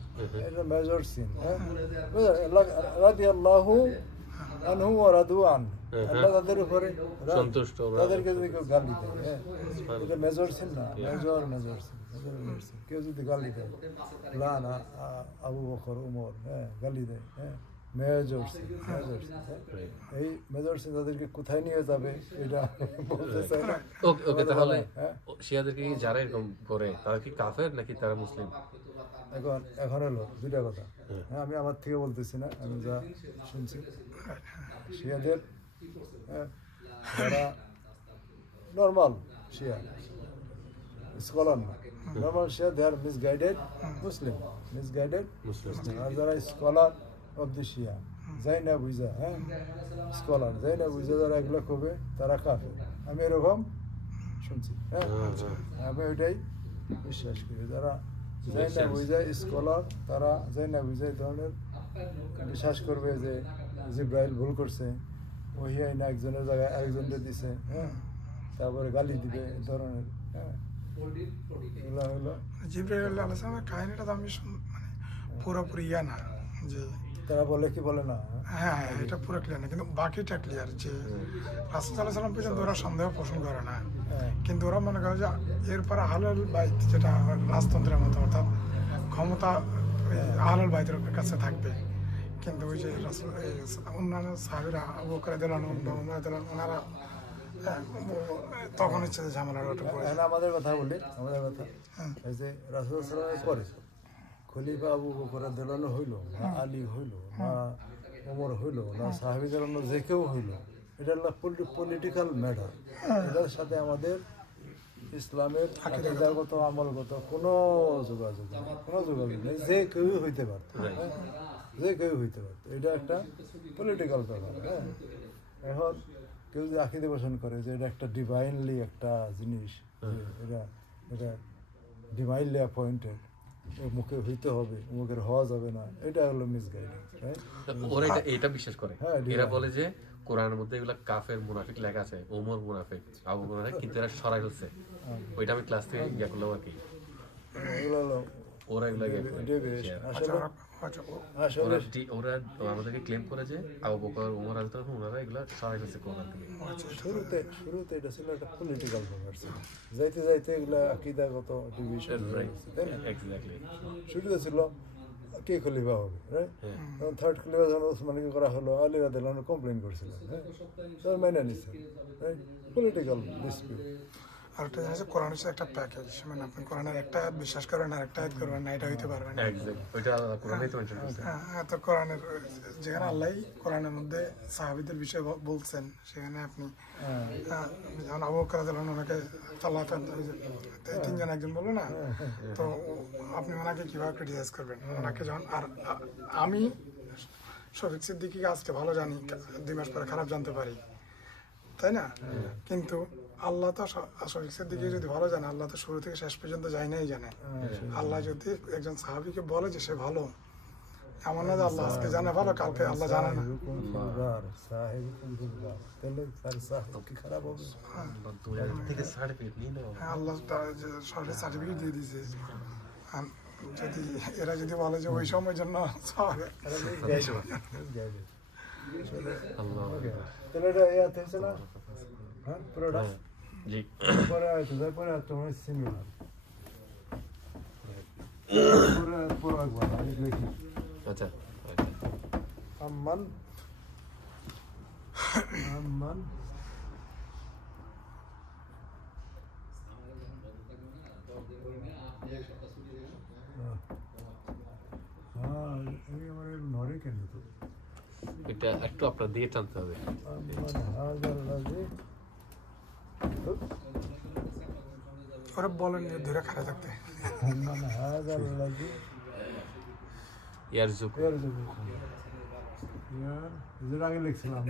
এটা মেজর সিন। হ্যাঁ, রাদিয়াল্লাহু আনহু ওয়া রাদু আন, আল্লাহ তাদের উপরে সন্তুষ্ট, তাদেরকে যদি কেউ গালি দেয়, হ্যাঁ, এটা মেজর সিন না, মেজর সিন। কেউ যদি গালি দেয়, লানা আবু বকর উমর, হ্যাঁ, গালি দেয়, হ্যাঁ, মেজর সিন। এই মেজর সিন তাদেরকে কোথায় নিয়ে যাবে এটা বলতে চাই না। ওকে, তাহলে শিয়াদেরকে যারা এরকম করে তারা কি কাফের নাকি তারা মুসলিম? এখন হলো দুইটা কথা। হ্যাঁ, আমি আমার থেকে বলতেছি না, আমি যা শুনছি শিয়াদের, যারা নর্মাল শিয়া স্কলার না, নর্মাল শিয়া দে আর মিসগাইডেড মুসলিম, আর যারা স্কলার অফ দি শিয়া যাই না বুঝা, হ্যাঁ, স্কলার যাই না বুঝা যারা এগুলো করবে তারা কাফের। আমি এরকম শুনছি। হ্যাঁ, আমি ওইটাই বিশ্বাস করি। যারা যাই না বুঝা স্কলার, তারা যাই না বুঝা এই ধরনের বিশ্বাস করবে যে জিব্রাইল ভুল করছে, ওহি আইনা একজনের জায়গায় আরেকজনকে দিছে, হ্যাঁ, তারপরে গালি দিবে, এই ধরনের। হ্যাঁ, এগুলো হলো জিব্রাইল আলাইহিস সালামের কাহিনীটা তো আমি মানে পুরোপুরি ইয়া না যে তারা বলে কি বলে না। হ্যাঁ, এটা পুরো ক্লিয়ার না, কিন্তু বাকিটা ক্লিয়ার যে রাসূল সাল্লাল্লাহু আলাইহি সাল্লাম পর্যন্ত ওরা সন্দেহ পোষণ করে না, কিন্তু ওরা মনে করে যে এরপর আহলুল বাইত যেটা রাজতন্ত্রের মতো, অর্থাৎ ক্ষমতা আহলুল বাইতের কাছে থাকবে। কিন্তু ওই যে অন্যান্য সাহাবীরা আবু বকর রাদিয়াল্লাহু আনহু, ওমর রাদিয়াল্লাহু আনহু, ওনারা তখন হচ্ছে ঝামেলার ওটা পড়ে। আমাদের কথা বলি, আমাদের কথা এই যে রাসূল সাল্লাল্লাহু আলাইহি পরে খলিফা আবু বকর রাদিয়াল্লাহু আনহু হইল না, আলী হইল না, ওমর হইল না, সাহাবীদের অন্য যে কেউ হইল, এটা হলো পলিটিক্যাল ম্যাটার। এটার সাথে আমাদের ইসলামের আকীদাগত আমলগত কোনো যোগাযোগ নেই। যে কেউ হইতে পারত, যে কেউ হইতে পারত, এটা একটা পলিটিক্যাল ব্যাপার। হ্যাঁ, এখন কেউ যদি আকীদা পোষণ করে যে এটা একটা ডিভাইনলি একটা জিনিস, এটা ডিভাইনলি অ্যাপয়েন্টেড, মুখে হইতে হবে, মুখের হওয়া যাবে না, এটা হলো মিসগাইডেন্স। ওরা এটা বিশ্বাস করে। এরা বলে যে কোরআনের মধ্যে এগুলা কাফের মুনাফিক লেখা আছে, ওমর মুনাফিক, আবু মুনাফিক, কিন্তু এরা সরাই হচ্ছে। ওইটা আমি ক্লাস থেকে ইয়া করলাম আর কি। ওরা এগুলা ওরা আমাদেরকে ক্লেম করে যে আবু বকর, ওমর রাদিয়াল্লাহু আনহু, ওনারা এগুলা সরাই হচ্ছে কোরআন থেকে। শুরুতে এটা ছিল একটা পলিটিক্যাল ব্যাপার ছিল, যাইতে যাইতে এগুলা আকীদাগত ডিভিশন। এক্স্যাক্টলি, শুরুতে ছিল কে খলিফা হবে, রাইট? তখন থার্ড খলিফা যখন ওসমানকে করা হলো, আলী রাদিয়াল্লাহু আনহু কমপ্লেন করছিলেন, হ্যাঁ, তার মেনে নিছে, রাইট? Political dispute. আর একটা জিনিস কোরআন হচ্ছে একটা প্যাকেজ, মানে আপনি কোরআনের একটা আয়াত বিশ্বাস করবেন আর একটা আয়াত করবেন না, এটা হইতে পারবেন না। ওইটা কোরআনেই তো মেনশন করছে। হ্যাঁ, তো কোরআনের যেখানে আল্লাহ কোরআনের মধ্যে সাহাবীদের বিষয়ে বলছেন, সেখানে আপনি যেমন আবু বকর রাদিয়াল্লাহু আনহু ওনাকে আল্লাহ তিনজন একজন বললো না, তো আপনি ওনাকে কিভাবে ক্রিটিসাইজ করবেন ওনাকে যখন? আর আমি শফিক সিদ্দিকীকে আজকে ভালো জানি, 2 মাস পরে খারাপ জানতে পারি, তাই না? কিন্তু আল্লাহ তো শফিক সিদ্দিকী যদি ভালো জানে, আল্লাহ তো শুরু থেকে শেষ পর্যন্ত নাই জানে। আল্লাহ যদি একজন সাহাবীকে বলে যে সে ভালো, এমন না যে আল্লাহ আজকে জানে ভালো, কালকে আল্লাহ জানে না। আল্লাহ সরকারি সার্টিফিকেট দিয়ে দিয়েছে। যদি এরা যদি বলে যে ওই সময়ের জন্য আচ্ছা, আম্মান নরে কেন তো এটা একটু আপনার দিয়ে টানতে হবে। ওরা বলেন যে ধরে খারাপ থাকতে আগে লিখছিলাম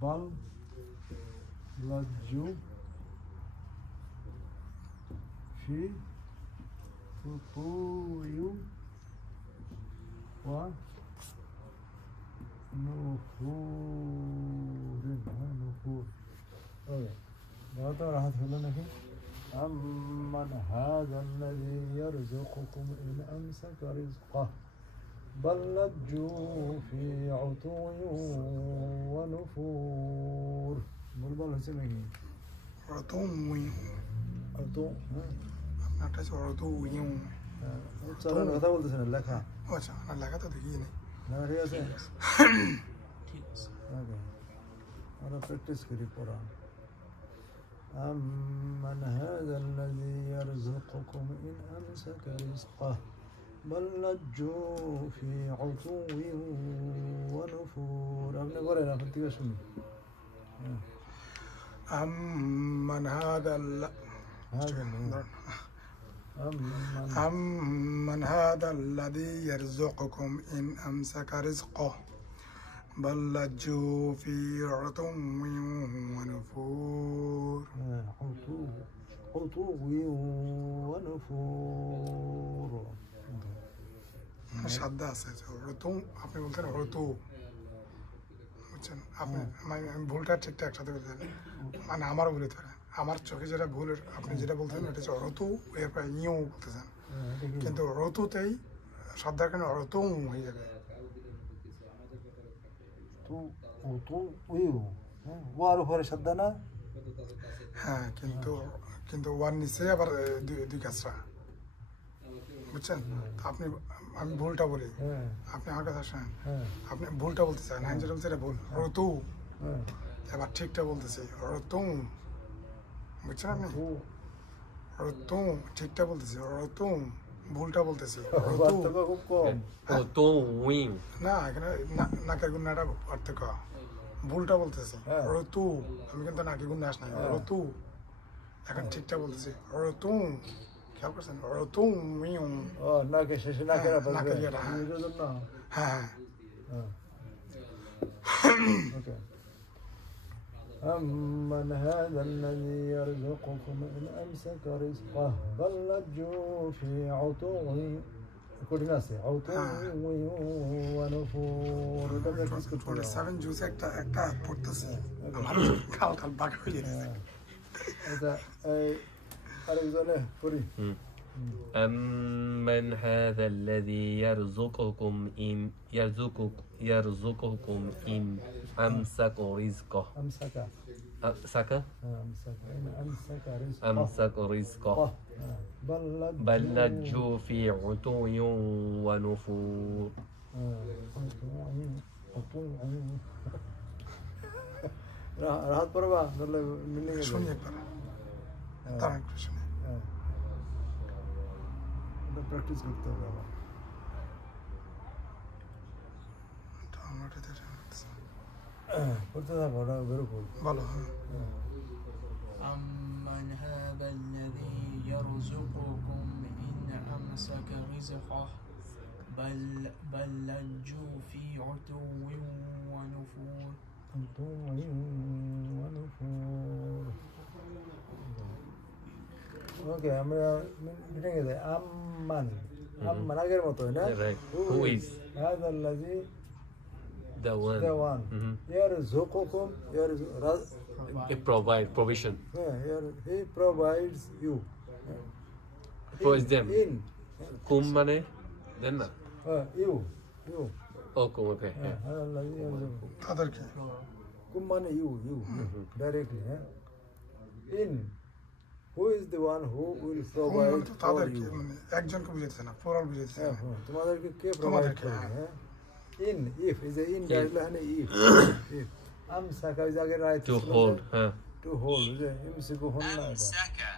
বল লাজু ফি ফুতুয়ু ওয়া নুফুরিন, নুফুর। ওকে, बहुत राहत হলো নাকি? আম্মান হাযাল্লাযী ইয়ারযুকুকুম ইন আমসাকা রিজকাহ بل لجوا في عتو ونفور। বলবল হচ্ছে নাকি? আপনারটা উচ্চারণ কথা বলতেছেন, লেখা আচ্ছা, আপনার লেখা তো দেখি নেই। ঠিক আছে, ঠিক আছে। আমরা প্র্যাকটিস করি পড়া। أمن هذا الذي يرزقكم إن أمسك رزقه بل لجوا في عتو ونفور। আপনি করেন, আপনি থেকে শুনি। أمن هذا الذي يرزقكم إن أمسك رزقه بل لجوا في عتو ونفور। عتو ونفور সাদা আছে ঋতু, আপনি বলতেন ঋতু, বুঝছেন? আপনি আমি ভুলটা ঠিকঠাক সাথে বলতেন, মানে আমার ভুল হতে পারে, আমার চোখে যেটা ভুল, আপনি যেটা বলতেন ওটা হচ্ছে ঋতু, এরপরে ইউ বলতেছেন, কিন্তু ঋতুতেই শ্রদ্ধার কারণে ঋতু হয়ে যাবে। ওয়ার উপরে শ্রদ্ধা না? হ্যাঁ, কিন্তু ওয়ার নিচে আবার দুই কাজটা, বুঝছেন? আপনি, আমি ভুলটা বলি, আপনি আমার কথা শোনেন, আপনি ভুলটা বলতে চান, আমি যেটা বলছি এটা ভুল, ঋতু, এবার ঠিকটা বলতেছি ঋতু, বুঝছেন? আপনি ঋতু ঠিকটা বলতেছি, ঋতু ভুলটা বলতেছি না, এখানে নাকের গুণাটা পার্থক্য, ভুলটা বলতেছি ঋতু, আমি কিন্তু নাকের গুণ আস নাই, ঋতু, এখন ঠিকটা বলতেছি ঋতু, খেয়াল করছেন? ঋতু নাকের শেষে নাকের হ্যাঁ। أمن هذا الذي يرزقكم إن أمسك رزقه بل لجوا في عتو ونفور। 47 জুস একটা পড়তেছে, আমার কাল বাঁকা হয়ে যাচ্ছে। আরেকজনে পড়ি। أمن هذا الذي يرزقكم إن أمسك رزقه أمسك سكا أمسك أمسك رزقه رزقه بل بل لجوا في عتو ونفور রাহাত পড়বা নলে মিলিং শুনি একবার তার একটু শুনি এটা প্র্যাকটিস করতে হবে আবার করতে থাকো ওটা বেরো বলো أمن هذا الذي يرزقكم إن أمسك رزقه بل لجوا في عتو ونفور ওকে আমরা মিটিং এ যাই আম্মান আম্মান আগের মতো না Right. Who is هذا الذي the one? the one يرزقكم They provide provision. he provides you Provides them. in Kum mane then na. you Oh, kum okay. Yeah. هذا الذي يرزقكم তাদেরকে kum mane you directly in who is the one who will provide for তাদেরকে you মানে একজনকে বুঝাইতেছে না প্লুরাল বুঝাইতেছে না তোমাদেরকে কে প্রোভাইড তোমাদেরকে, করবে হ্যাঁ in if is a in directly মানে if আমসাকা is আগে right To hold. Huh. to hold যে ইমসিকু হন না এটা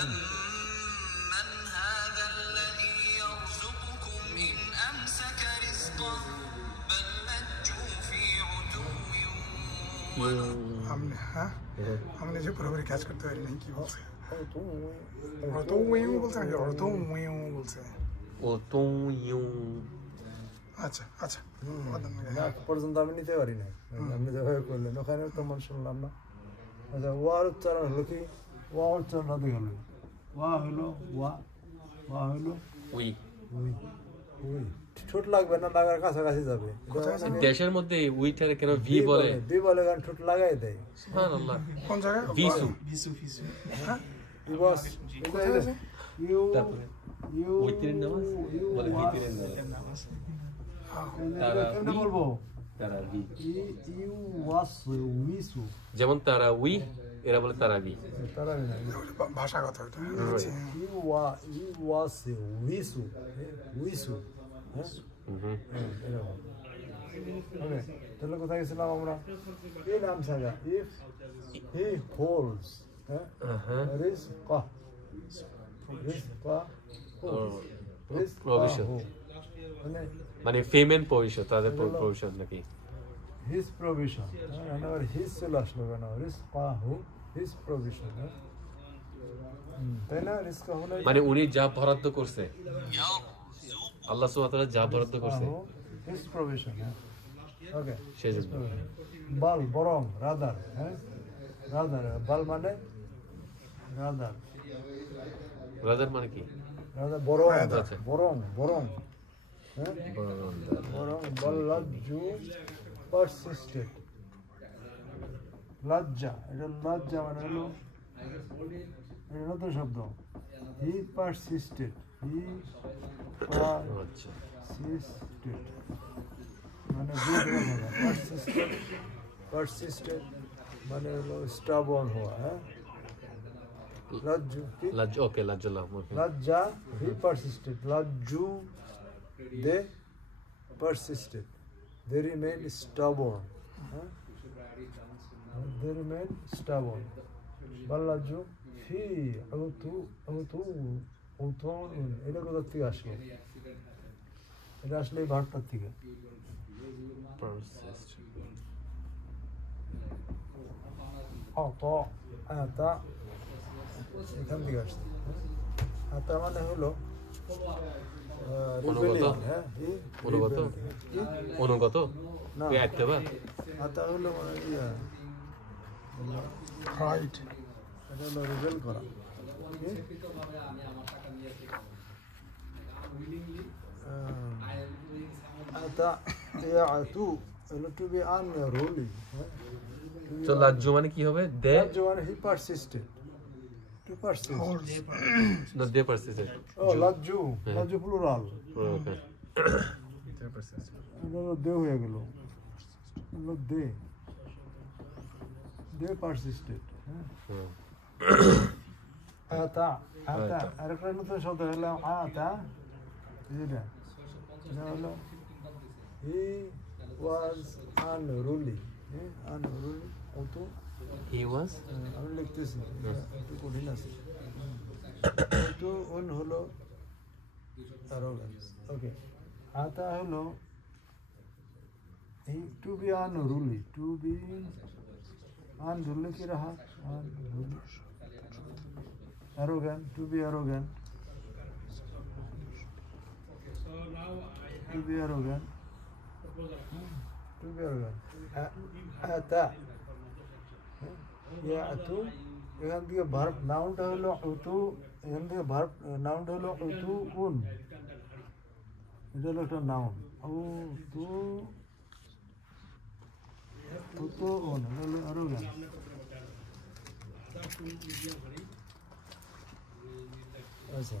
أمن هذا الذي يرزقكم إن أمسك رزقه بل لجوا في عتو আপনি হ্যাঁ আমি নিজে পুরোপুরি কাজ করতে পারি না কি বলছে অর্থ বলছে নাকি অর্থ বলছে Otong yung আচ্ছা আচ্ছা না পর্যন্ত আমি নিতে পারি না আপনি যেভাবে করলেন ওখানে তেমন শুনলাম না আচ্ছা ওয়ার উচ্চারণ হলো কি ওয়া উচ্চারণ হবে হলো ওয়া হলো ওয়া হলো we. উই উই ঠোঁট লাগবে না লাগার কাছাকাছি যাবে দেশের মধ্যে উইটারে কেন ভি বলে বি বলে কারণ ঠোঁট লাগাই দেয় সুবহানাল্লাহ কোন জায়গায় ভিসু Visu Visu ইবাস ইউ ইউ উইতিরের নামাজ বলে ভিতিরের নামাজ তারা কেমনে বলবো তারা ভি ইউ ওয়াস উইসু যেমন তারা উই এরা বলে তারা ভি তারা না ভাষাগত এটা ইউ ওয়াস উইসু উইসু হ্যাঁ এরকম ওকে তাহলে কোথায় গেছিলাম আমরা এই নাম সাজা ইফ হি হোল্ডস হ্যাঁ রিজকা রিজকা provision. মানে মানে ফেমেন প্রভিশন তাদের প্রভিশন নাকি his provision and our his চলে আসলো কেন রিজকাহু his provision তাই না রিজকাহু মানে উনি যা বরাদ্দ করছে আল্লাহ সুবহানাহু ওয়া তাআলা যা বরাদ্দ করছে his provision ওকে সেজন্য বাল বরং রাদার হ্যাঁ রাদার বাল মানে রাদার রাদার মানে কি রাদার বরং আচ্ছা। বরং হ্যাঁ বরং বল্লাজু persisted লজ্জা এটা লজ্জা মানে হলো এটা নতুন শব্দ হি persisted হি আচ্ছা persisted মানে persisted মানে হলো stubborn হওয়া হ্যাঁ লজ্জু কি লাজ ওকে লাজ্জাল্লাহ লজ্জা হি persisted Lajju they persisted they remain stubborn they remain stubborn বল্লাজু ফি এটা কোথা থেকে আসলো এটা আসলে এই ভারটার থেকে আতা এখান থেকে আসছে আতা মানে হলো rebellion, হ্যাঁ অনুগত অনুগত না এত্তেবা আতা হলো মানে ইয়া রাইট এটা হলো রিবেল করা আতা ইয়াতু হলো টু বি আনরুলি তো লাজ্জু মানে কি হবে দে মানে হি persisted To persist. No, they persisted. Oh, lajju. Lajju plural. Okay. এটা হলো দে হয়ে গেল, হলো দে, দে পারসিস্টেড। আতা, আতা, আরেকটা নতুন শব্দ হলো আতা, এটা হলো হি ওয়াজ আনরুলি, আনরুলি, অত He was? আমি লিখতেছি, একটু কঠিন আছে। তো অন হলো অ্যারোগেন্স। ওকে, আতা হলো to be unruly, to be unruly কি रहा, unruly, arrogant, to be arrogant, to be arrogant, to be arrogant, ata, ইয়াতু, এখান থেকে ভার্ব নাউনটা হলো উতু, এখান থেকে ভার্ব নাউনটা হলো উতু উন, এটা হলো একটা নাউন, উতু উতু উন, এটা হলো arrogant। আচ্ছা,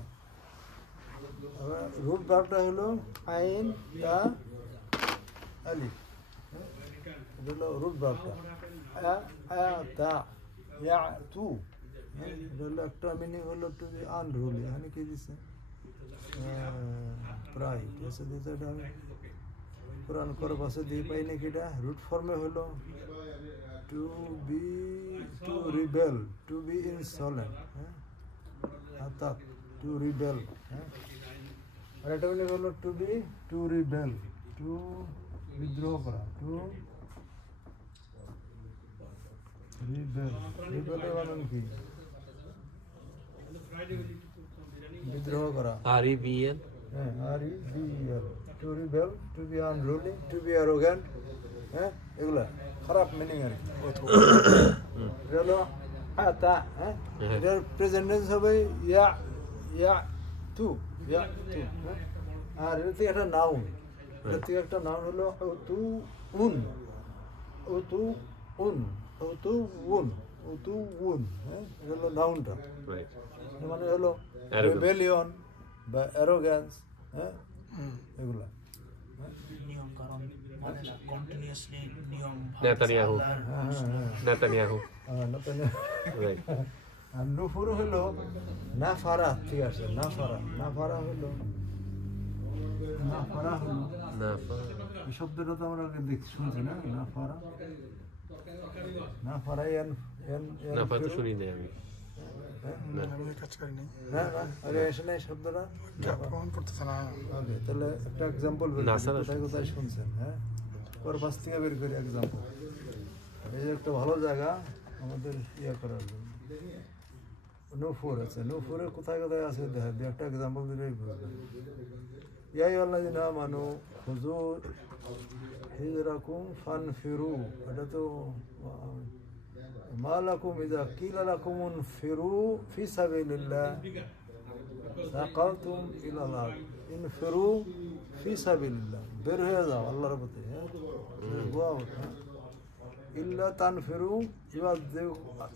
আবার রুট ভার্বটা হলো আইন তা আলিফ, এটা হলো রুট ভার্বটা। তা ইয়াতু, এটা হলো একটা মিনিং হলো টু বি আনরুলি, এখানে কি দিচ্ছে প্রায় এসে দিতে, এটা আমি কোরআন করে বসে দিয়ে পাই নাকি, এটা রুট ফর্মে হলো to be, to rebel, to be insolent, হ্যাঁ, অর্থাৎ টু রিবেল, হ্যাঁ, আর এটা মিনিং হলো to be, to rebel, to বিদ্রোহ করা, টু রিবেল, রিবেলের বানান কি, বিদ্রোহ করা, R-E-B-L? হ্যাঁ, R-E-B-E-L, to rebel, to be unruly, to be arrogant, হ্যাঁ, এগুলা খারাপ মিনিং আর কি। এটা হলো আতা, হ্যাঁ, এটার প্রেজেন্ট টেন্স হবে ইয়া, ইয়া তু, ইয়া তু, হ্যাঁ, আর এটা থেকে একটা নাউন, এটা থেকে একটা নাউন হলো উতু উন, উতু উন, উতু উন, উতু উন, হ্যাঁ, এটা হলো নাউনটা, Right. মানে হলো Arrogance. রেবেলিয়ন বা অ্যারোগ্যান্স, হ্যাঁ, এগুলা। নিয়ম কারণ মানে না কন্টিনিউয়াসলি নিয়ম Netanyahu. হ্যাঁ হ্যাঁ হ্যাঁ, Netanyahu. নতুন। Right. আর নুফুর হলো নাফারা, ঠিক আছে, নাফারা, নাফারা হলো, নাফারা হলো, Nafa. এই শব্দটা তো আমরা আগে দেখতে শুনছি না, নাফারা, নাফারা এন এন Nafa তো শুনি নাই আমি। আমি কাজ করিনি, না না, আগে এসে নাই শব্দটা, প্রমাণ করতেছে না। ওকে, তাহলে একটা এক্সাম্পল বের করি, নাসারা কোথায় কোথায় শুনছেন, হ্যাঁ, ওর পাশ থেকে বের করি এক্সাম্পল। এই যে একটা ভালো জায়গা আমাদের ইয়ে করার জন্য, নুফুর আছে, নুফুরের কোথায় কোথায় আছে দেখা দিয়ে একটা এক্সাম্পল দিলেই বুঝবেন। ইয়াই আল্লাযিনা আমানু খুযু হিজরাকুম ফানফিরু, এটা তো মা লাকুম ইযা কিলা লাকুম ইনফিরু ফি সাবিলিল্লাহ সাকালতুম ইলাল আরদ, ইনফিরু ফি সাবিলিল্লাহ, বের হয়ে যাও আল্লাহর পথে, হ্যাঁ, ইল্লা তানফিরু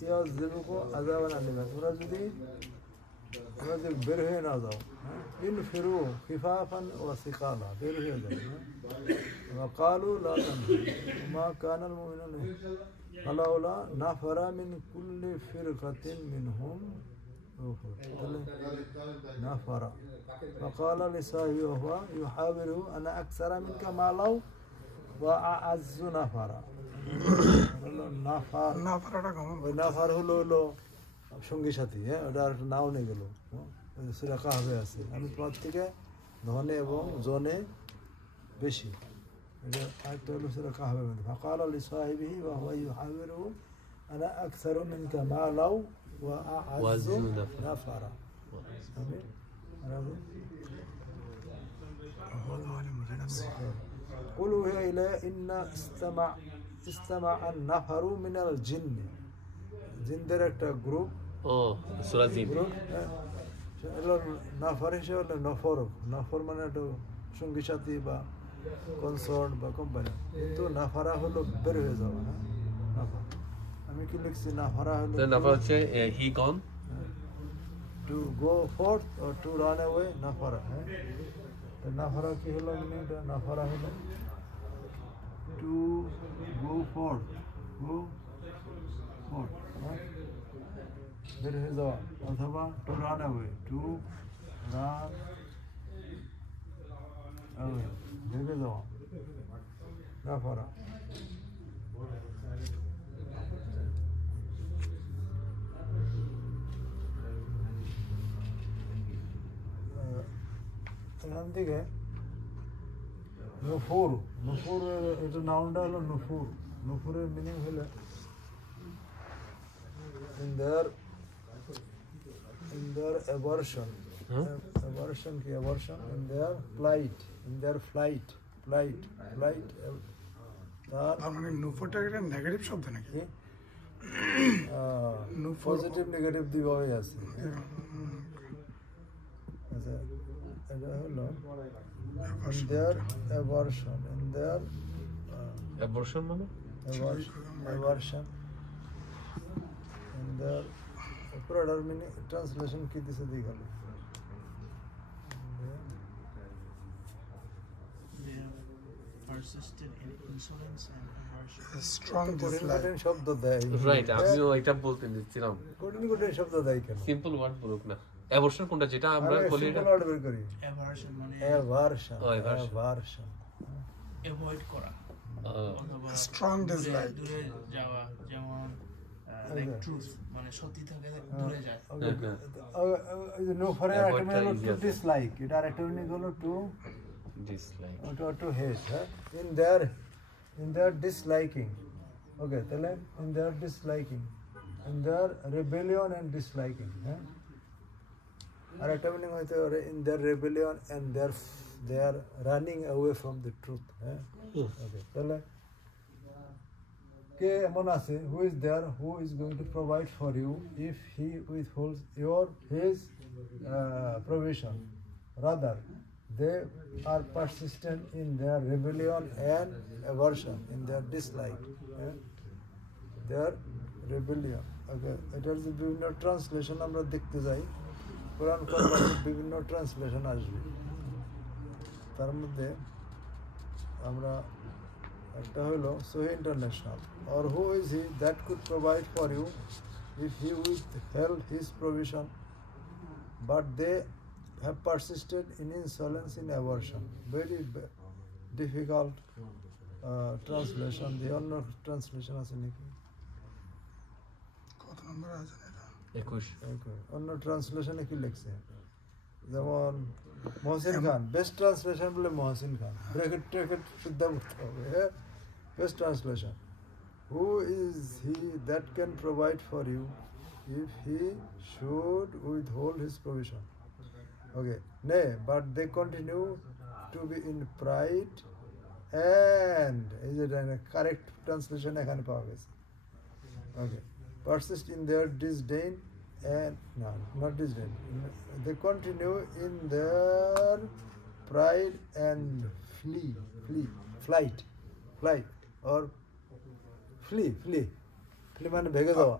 ইউআযযিবকুম আযাবান আলীমা, তোমরা যদি বের হয়ে না যাও, ইনফিরু খিফাফান ওয়া সিকালা, বের হয়ে যাও, ওয়া ক্বালু লা তানফিরু মা কানাল মুমিনুনা ফালাউলা নাফারা মিন কুল্লি ফিরকাতিন মিনহুম নাফারা ফাকালা লিসাহিবিহি ওয়া হুয়া ইউহাবিরু আনা আকসারা মিনকা মালাও ওয়া আ'আজ্জু নাফারা, হলো নাফার, না পারাটা কেমন? ওই নাফার হলো হলো সঙ্গী সাথী, হ্যাঁ, ওটা আর নাও নিয়ে গেল, সেটা কাহাবে আছে, আমি তোমার থেকে ধনে এবং জনে বেশি, এটা আরেকটা হলো সেটা কাহাবে মধ্যে, ফাকাল আলী সাহিবিহি ওয়া হুয়া ইউহাবিরু আনা আকসারু মিনকা মালাও ওয়া আ'আজ্জু নাফারা। আমি قل وهي إلى إن استمع النفر من الجن, জিনদের একটা গ্রুপ, ও সূরা জিন। গ্রুপ, এলো নাফার হিসেবে হলো নফর, নফর মানে একটু সঙ্গী সাথী বা কনসার্ট বা কোম্পানি, কিন্তু নাফারা হলো বের হয়ে যাওয়া, হ্যাঁ, নাফার। আমি কি লিখছি, নাফারা হলো নাফা হচ্ছে হি গন, to go forth or to run away, nafara. তো নাফারা কি হলো মানে এটা নাফারা হলো to go forth, বের হয়ে যাওয়া অথবা to run away, to run away, ভেগে যাওয়া নাফারা। এখান থেকে নুফুর এটা নাউনটা হলো নুফুর। নুফুরের মিনিং হলো in their aversion, কি aversion, in their flight, তার মানে নুফুরটা একটা নেগেটিভ শব্দ নাকি? পজিটিভ নেগেটিভ দুইভাবেই আছে। আচ্ছা এটা হলো in their aversion, অ্যাবর্শন মানে aversion in their পুরোটার মিনিং ট্রান্সলেশন কি দিছে দেখাল persisted in insolence and aversion. Strong dislike. শব্দ দেয় রাইট আমিও এটা বলতে দিচ্ছিলাম কঠিন শব্দ দেয় কেন সিম্পল ওয়ার্ড বলুক না অ্যাবর্শন কোনটা যেটা আমরা বলি এটা সিম্পল ওয়ার্ড বের করি Aversion মানে aversion avoid করা অথবা Strong dislike. দূরে যাওয়া, যেমন like truth মানে সত্যি থেকে দূরে যায়। নো ফর আইটেম হলো টু ডিসলাইক, এটা আরেকটা মিনিং হলো to dislike to hate, in their disliking, okay, তাহলে in their disliking, in their rebellion and disliking, আর একটা মিনিং হয়তো in their rebellion and they are running away from the truth, okay, তাহলে কে এমন আছে who is there who is going to provide for you if he withholds his provision, rather they are persistent in their rebellion and aversion, in their dislike, their rebellion, okay, এটার যে বিভিন্ন ট্রান্সলেশন আমরা দেখতে যাই কোরআন কারিমের বিভিন্ন ট্রান্সলেশন আসবে, তার মধ্যে আমরা একটা হলো সহি international, or who is he that could provide for you if he withheld his provision, but they have persisted in insolence, in aversion. Very difficult translation. The অন্য ট্রান্সলেশন আছে নাকি? কত নম্বর আছে এটা? 21 অন্য ট্রান্সলেশনে কি লিখছে? যেমন মহসিন খান, বেস্ট ট্রান্সলেশন বলে মহসিন খান, ব্র্যাকেট শুদ্ধ করতে হবে। Best translation, who is he that can provide for you if he should withhold his provision? Okay, nay, but they continue to be in pride and is it a correct translation এখানে পাওয়া গেছে? Okay, persist in their disdain and no, not disdain. They continue in their pride and flight or flee মানে ভেগে যাওয়া,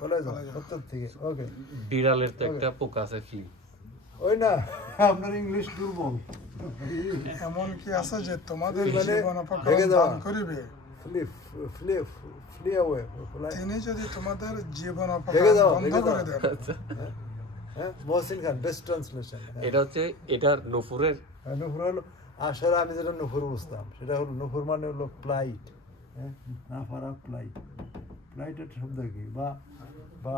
পলায় যাওয়া সত্য থেকে। ওকে, বিড়ালের তো একটা পোকা আছে ফ্লি, ওই না আপনার ইংলিশ দুর্বল। এমন কি আছে যে তোমাদের মানে জীবন অপকর্ম ভেগে যাওয়া, দান করিবে, ফ্লি away, তিনি যদি তোমাদের জীবন ভেগে অপকর্ম যাওয়া, বন্ধ ভেগে করে যাওয়া। দেন। মহসিন খান বেস্ট ট্রান্সলেশন। এটা হচ্ছে এটা নফুরের নুফুর হলো আসলে আমি যেটা নুফুর বুঝতাম সেটা হলো নুফুর মানে হলো প্লাইট, না ফারা প্লাইটের শব্দ কি, বা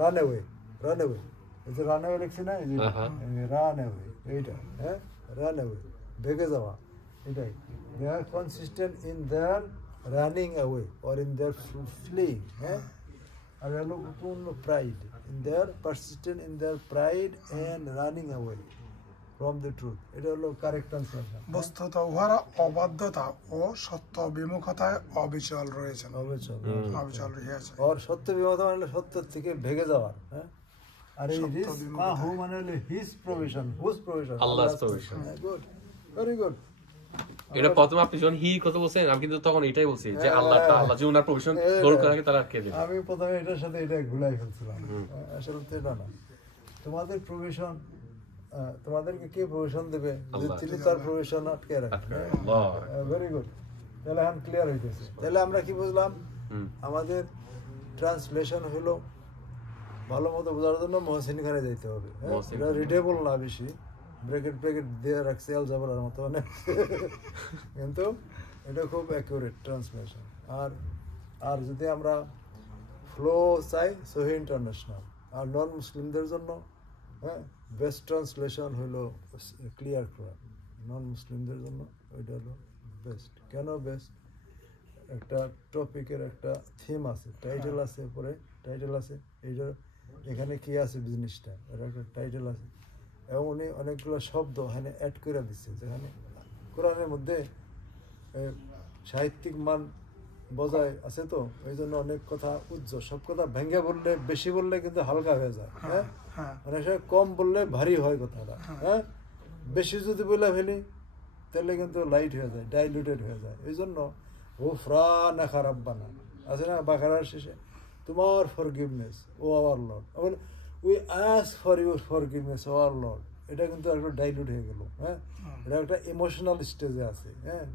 রান অ্যাওয়ে, এই যে রান অ্যাওয়ে লিখছি না, এই যে রান অ্যাওয়ে, এইটা রান অ্যাওয়ে ভেগে যাওয়া, এটাই। They are consistent in their running away or in their fling, আর হলো পূর্ণ pride, in their persistent in their pride and running away from the truth. এটা হলো কারেক্ট ট্রান্সলেশন। বস্তুত উহারা অবাধ্যতা ও সত্য বিমুখতায় অবিচল রয়েছেন, অবিচল রয়েছে। আর সত্য বিমুখতা মানে সত্য থেকে ভেগে যাওয়া, আর এই হু মানে হলো হিজ প্রভিশন, হুজ প্রভিশন, আল্লাহর প্রভিশন। Good, very good. এটা প্রথমে আপনি যখন হি কথা বলছেন আমি কিন্তু তখন এটাই বলছি যে আল্লাহ যে ওনার প্রভিশন গ্রহণ করাকে তারা আটকে দেবে। আমি প্রথমে এটার সাথে এটা গুলাই ফেলছিলাম, আসলে তো এটা না। তোমাদের প্রভিশন তোমাদেরকে কে প্রভিশন দেবে যে আল্লাহ। তিনি তার প্রভিশন আটকে রাখবে ভেরি গুড তাহলে এখন ক্লিয়ার হইতেছে তাহলে আমরা কি বুঝলাম আমাদের ট্রান্সলেশন হলো ভালো মতো বোঝার জন্য মহসিন খানে যাইতে হবে এটা রিডেবল না বেশি ব্রেকেট দিয়ে রাখছে আলজাবরার মতো অনেক কিন্তু এটা খুব অ্যাকুরেট ট্রান্সলেশন আর যদি আমরা ফ্লো চাই সহি ইন্টারন্যাশনাল আর নন মুসলিমদের জন্য বেস্ট ট্রান্সলেশন হলো ক্লিয়ার কোরআন নন মুসলিমদের জন্য ওইটা হলো বেস্ট কেন বেস্ট একটা টপিকের একটা থিম আছে টাইটেল আছে পরে টাইটেল আছে এইটা এখানে কি আছে বিজনেসটা এর একটা টাইটেল আছে এবং উনি অনেকগুলো শব্দ এখানে অ্যাড করে দিচ্ছে যেখানে কোরআনের মধ্যে সাহিত্যিক মান বজায় আছে তো এই জন্য অনেক কথা উজ্জ্বল সব কথা ভেঙে বললে বেশি বললে কিন্তু হালকা হয়ে যায় অনেক সময় কম বললে ভারী হয় কথাটা বেশি যদি বলে ফেলি তাহলে কিন্তু লাইট হয়ে যায় ডাইলুটেড হয়ে যায় এই জন্য গুফরান রাব্বানা আছে না বাকারার শেষে তোমার forgiveness O our Lord we ask for your forgiveness O our Lord এটা কিন্তু একটু ডাইলুট হয়ে গেল এটা একটা ইমোশনাল স্টেজে আছে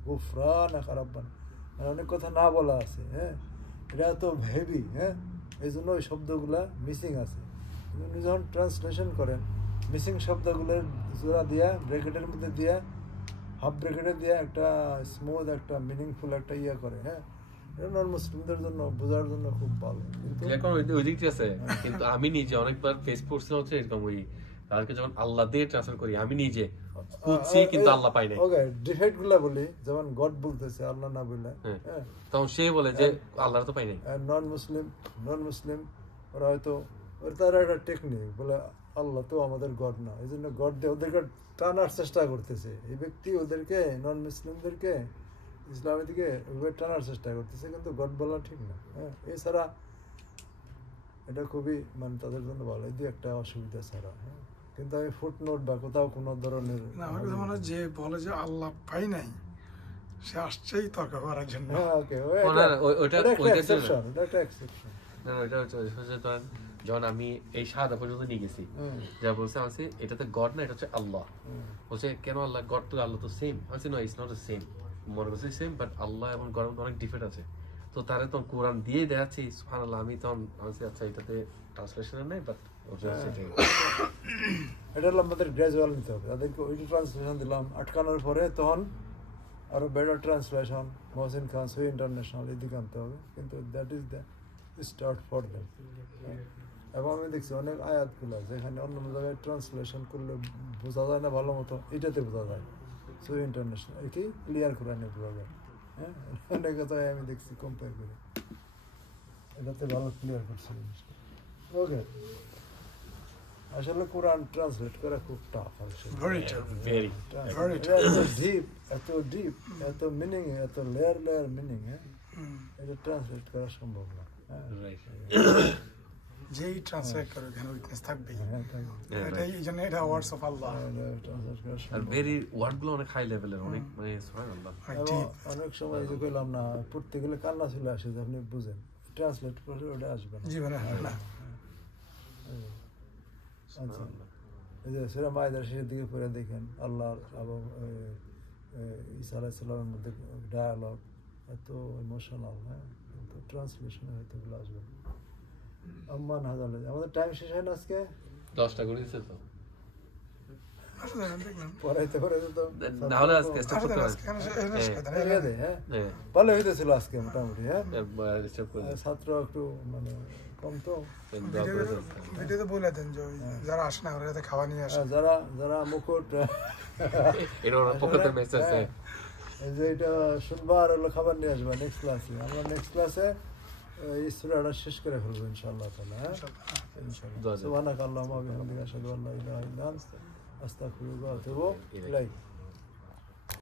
গুফরান রাব্বানা অনেক কথা না বলা আছে এটা তো হেভি এই জন্য ওই শব্দগুলা মিসিং আছে উনি যখন ট্রান্সলেশন করেন মিসিং শব্দগুলোর জোড়া দিয়া ব্র্যাকেটের মধ্যে দিয়া হাফ ব্র্যাকেটে দিয়া একটা স্মুথ একটা মিনিংফুল একটা ইয়ে করে এটা নন মুসলিমদের জন্য বোঝার জন্য খুব ভালো কিন্তু এখন ওই দিকটি আছে কিন্তু আমি নিজে অনেকবার ফেস করছিলাম হচ্ছে এরকম ওই তাদেরকে যখন আল্লাহ দিয়ে ট্রান্সলেট করি আমি নিজে খুঁজছি কিন্তু আল্লাহ পাই নাই ওকে ডিফেক্ট গুলা বলি যেমন গড বলতেছে আল্লাহ না বললে তখন সে বলে যে আল্লাহ তো পাই নাই নন মুসলিম ওরা হয়তো তার একটা টেকনিক বলে আল্লাহ তো আমাদের গড না এই জন্য গড দিয়ে ওদেরকে টানার চেষ্টা করতেছে এই ব্যক্তি ওদেরকে নন মুসলিমদেরকে ইসলামের দিকে টানার চেষ্টা করতেছে কিন্তু গড বলা ঠিক না এছাড়া এটা খুবই মানে তাদের জন্য ভালো এই একটা অসুবিধা ছাড়া কিন্তু আমি ফুটনোট বা কোথাও কোনো ধরনের আমার কাছে মনে হয় যে বলে যে আল্লাহ পাই নাই সে আসছেই তর্ক করার জন্য যখন আমি এই শাহাদা পর্যন্ত নিয়ে গেছি যা বলছে আছে এটাতে গড না এটা হচ্ছে আল্লাহ বলছে কেন আল্লাহ গড তো আল্লাহ তো সেম আছে না ইটস নট দ্য সেম মনে করছে সেম বাট আল্লাহ এবং গড অনেক ডিফারেন্ট আছে তো তারা তখন কোরআন দিয়ে দেখাচ্ছি সুবহানাল্লাহ আমি তখন বলছি আচ্ছা এটাতে ট্রান্সলেশন নেই বাট এটা হলো আমাদের গ্রাজুয়াল নিতে হবে তাদেরকে ওইটা ট্রান্সলেশন দিলাম আটকানোর পরে তখন আরো বেটার ট্রান্সলেশন মহসিন খান সহি ইন্টারন্যাশনাল এদিকে আনতে হবে কিন্তু that is the start for them এবং আমি দেখছি অনেক আয়াতগুলো যেখানে অন্য জায়গায় ট্রান্সলেশন করলে বোঝা যায় না ভালো মতো এটাতে বোঝা যায় সহি ইন্টারন্যাশনাল কি ক্লিয়ার কোরআনে বোঝা যায় অনেক কথায় আমি দেখছি কম্পেয়ার করে এটাতে ভালো ক্লিয়ার করছে জিনিসটা ওকে আসলে কোরআন ট্রান্সলেট করা খুব টাফ এত মিনিং এত লেয়ার মিনিং এটা ট্রান্সলেট করা সম্ভব না যেই ট্রান্সলেট করে এখানে উইটনেস থাকবে এটাই এই জন্য এটা words of Allah are very ওয়ার্ডগুলো অনেক হাই লেভেলের অনেক মানে সুবহানাল্লাহ অনেক সময় যে কইলাম না পড়তে গেলে কান্না চলে আসে যে আপনি বুঝেন ট্রান্সলেট করে ওটা আসবে না জীবনে হয় না আচ্ছা এই যে সূরা মাইদার শেষের দিকে পড়ে দেখেন আল্লাহর এবং ঈসা আলাইহিস সালামের মধ্যে ডায়ালগ এত ইমোশনাল কিন্তু ট্রান্সলেশনে হয়তো এগুলো আসবে না আম্মান হাজার আমাদের টাইম শেষ হয় না আজকে 10টা করে দিছে তো পড়াইতে তো না হলে আজকে স্টপ করতে হবে ভালো হইতেছিল আজকে মোটামুটি ছাত্র একটু মানে কম তো ভিডিওতে বলে দেন যে যারা আসে না ওরা খাওয়া নিয়ে আসে যারা মুকুট এর পকেটে মেসেজ আছে এই যে এটা শুনবার হলো খাবার নিয়ে আসবা নেক্সট ক্লাসে আমরা নেক্সট ক্লাসে এই সূরাটা শেষ করে ফেলবো ইনশাআল্লাহ তাআলা ইনশাআল্লাহ সুবহানাকাল্লাহুম্মা ওয়া বিহামদিকা আশহাদু আল্লা ইলাহা ইল্লা আনতা আস্তাগফিরুকা ওয়া আতুবু ইলাইক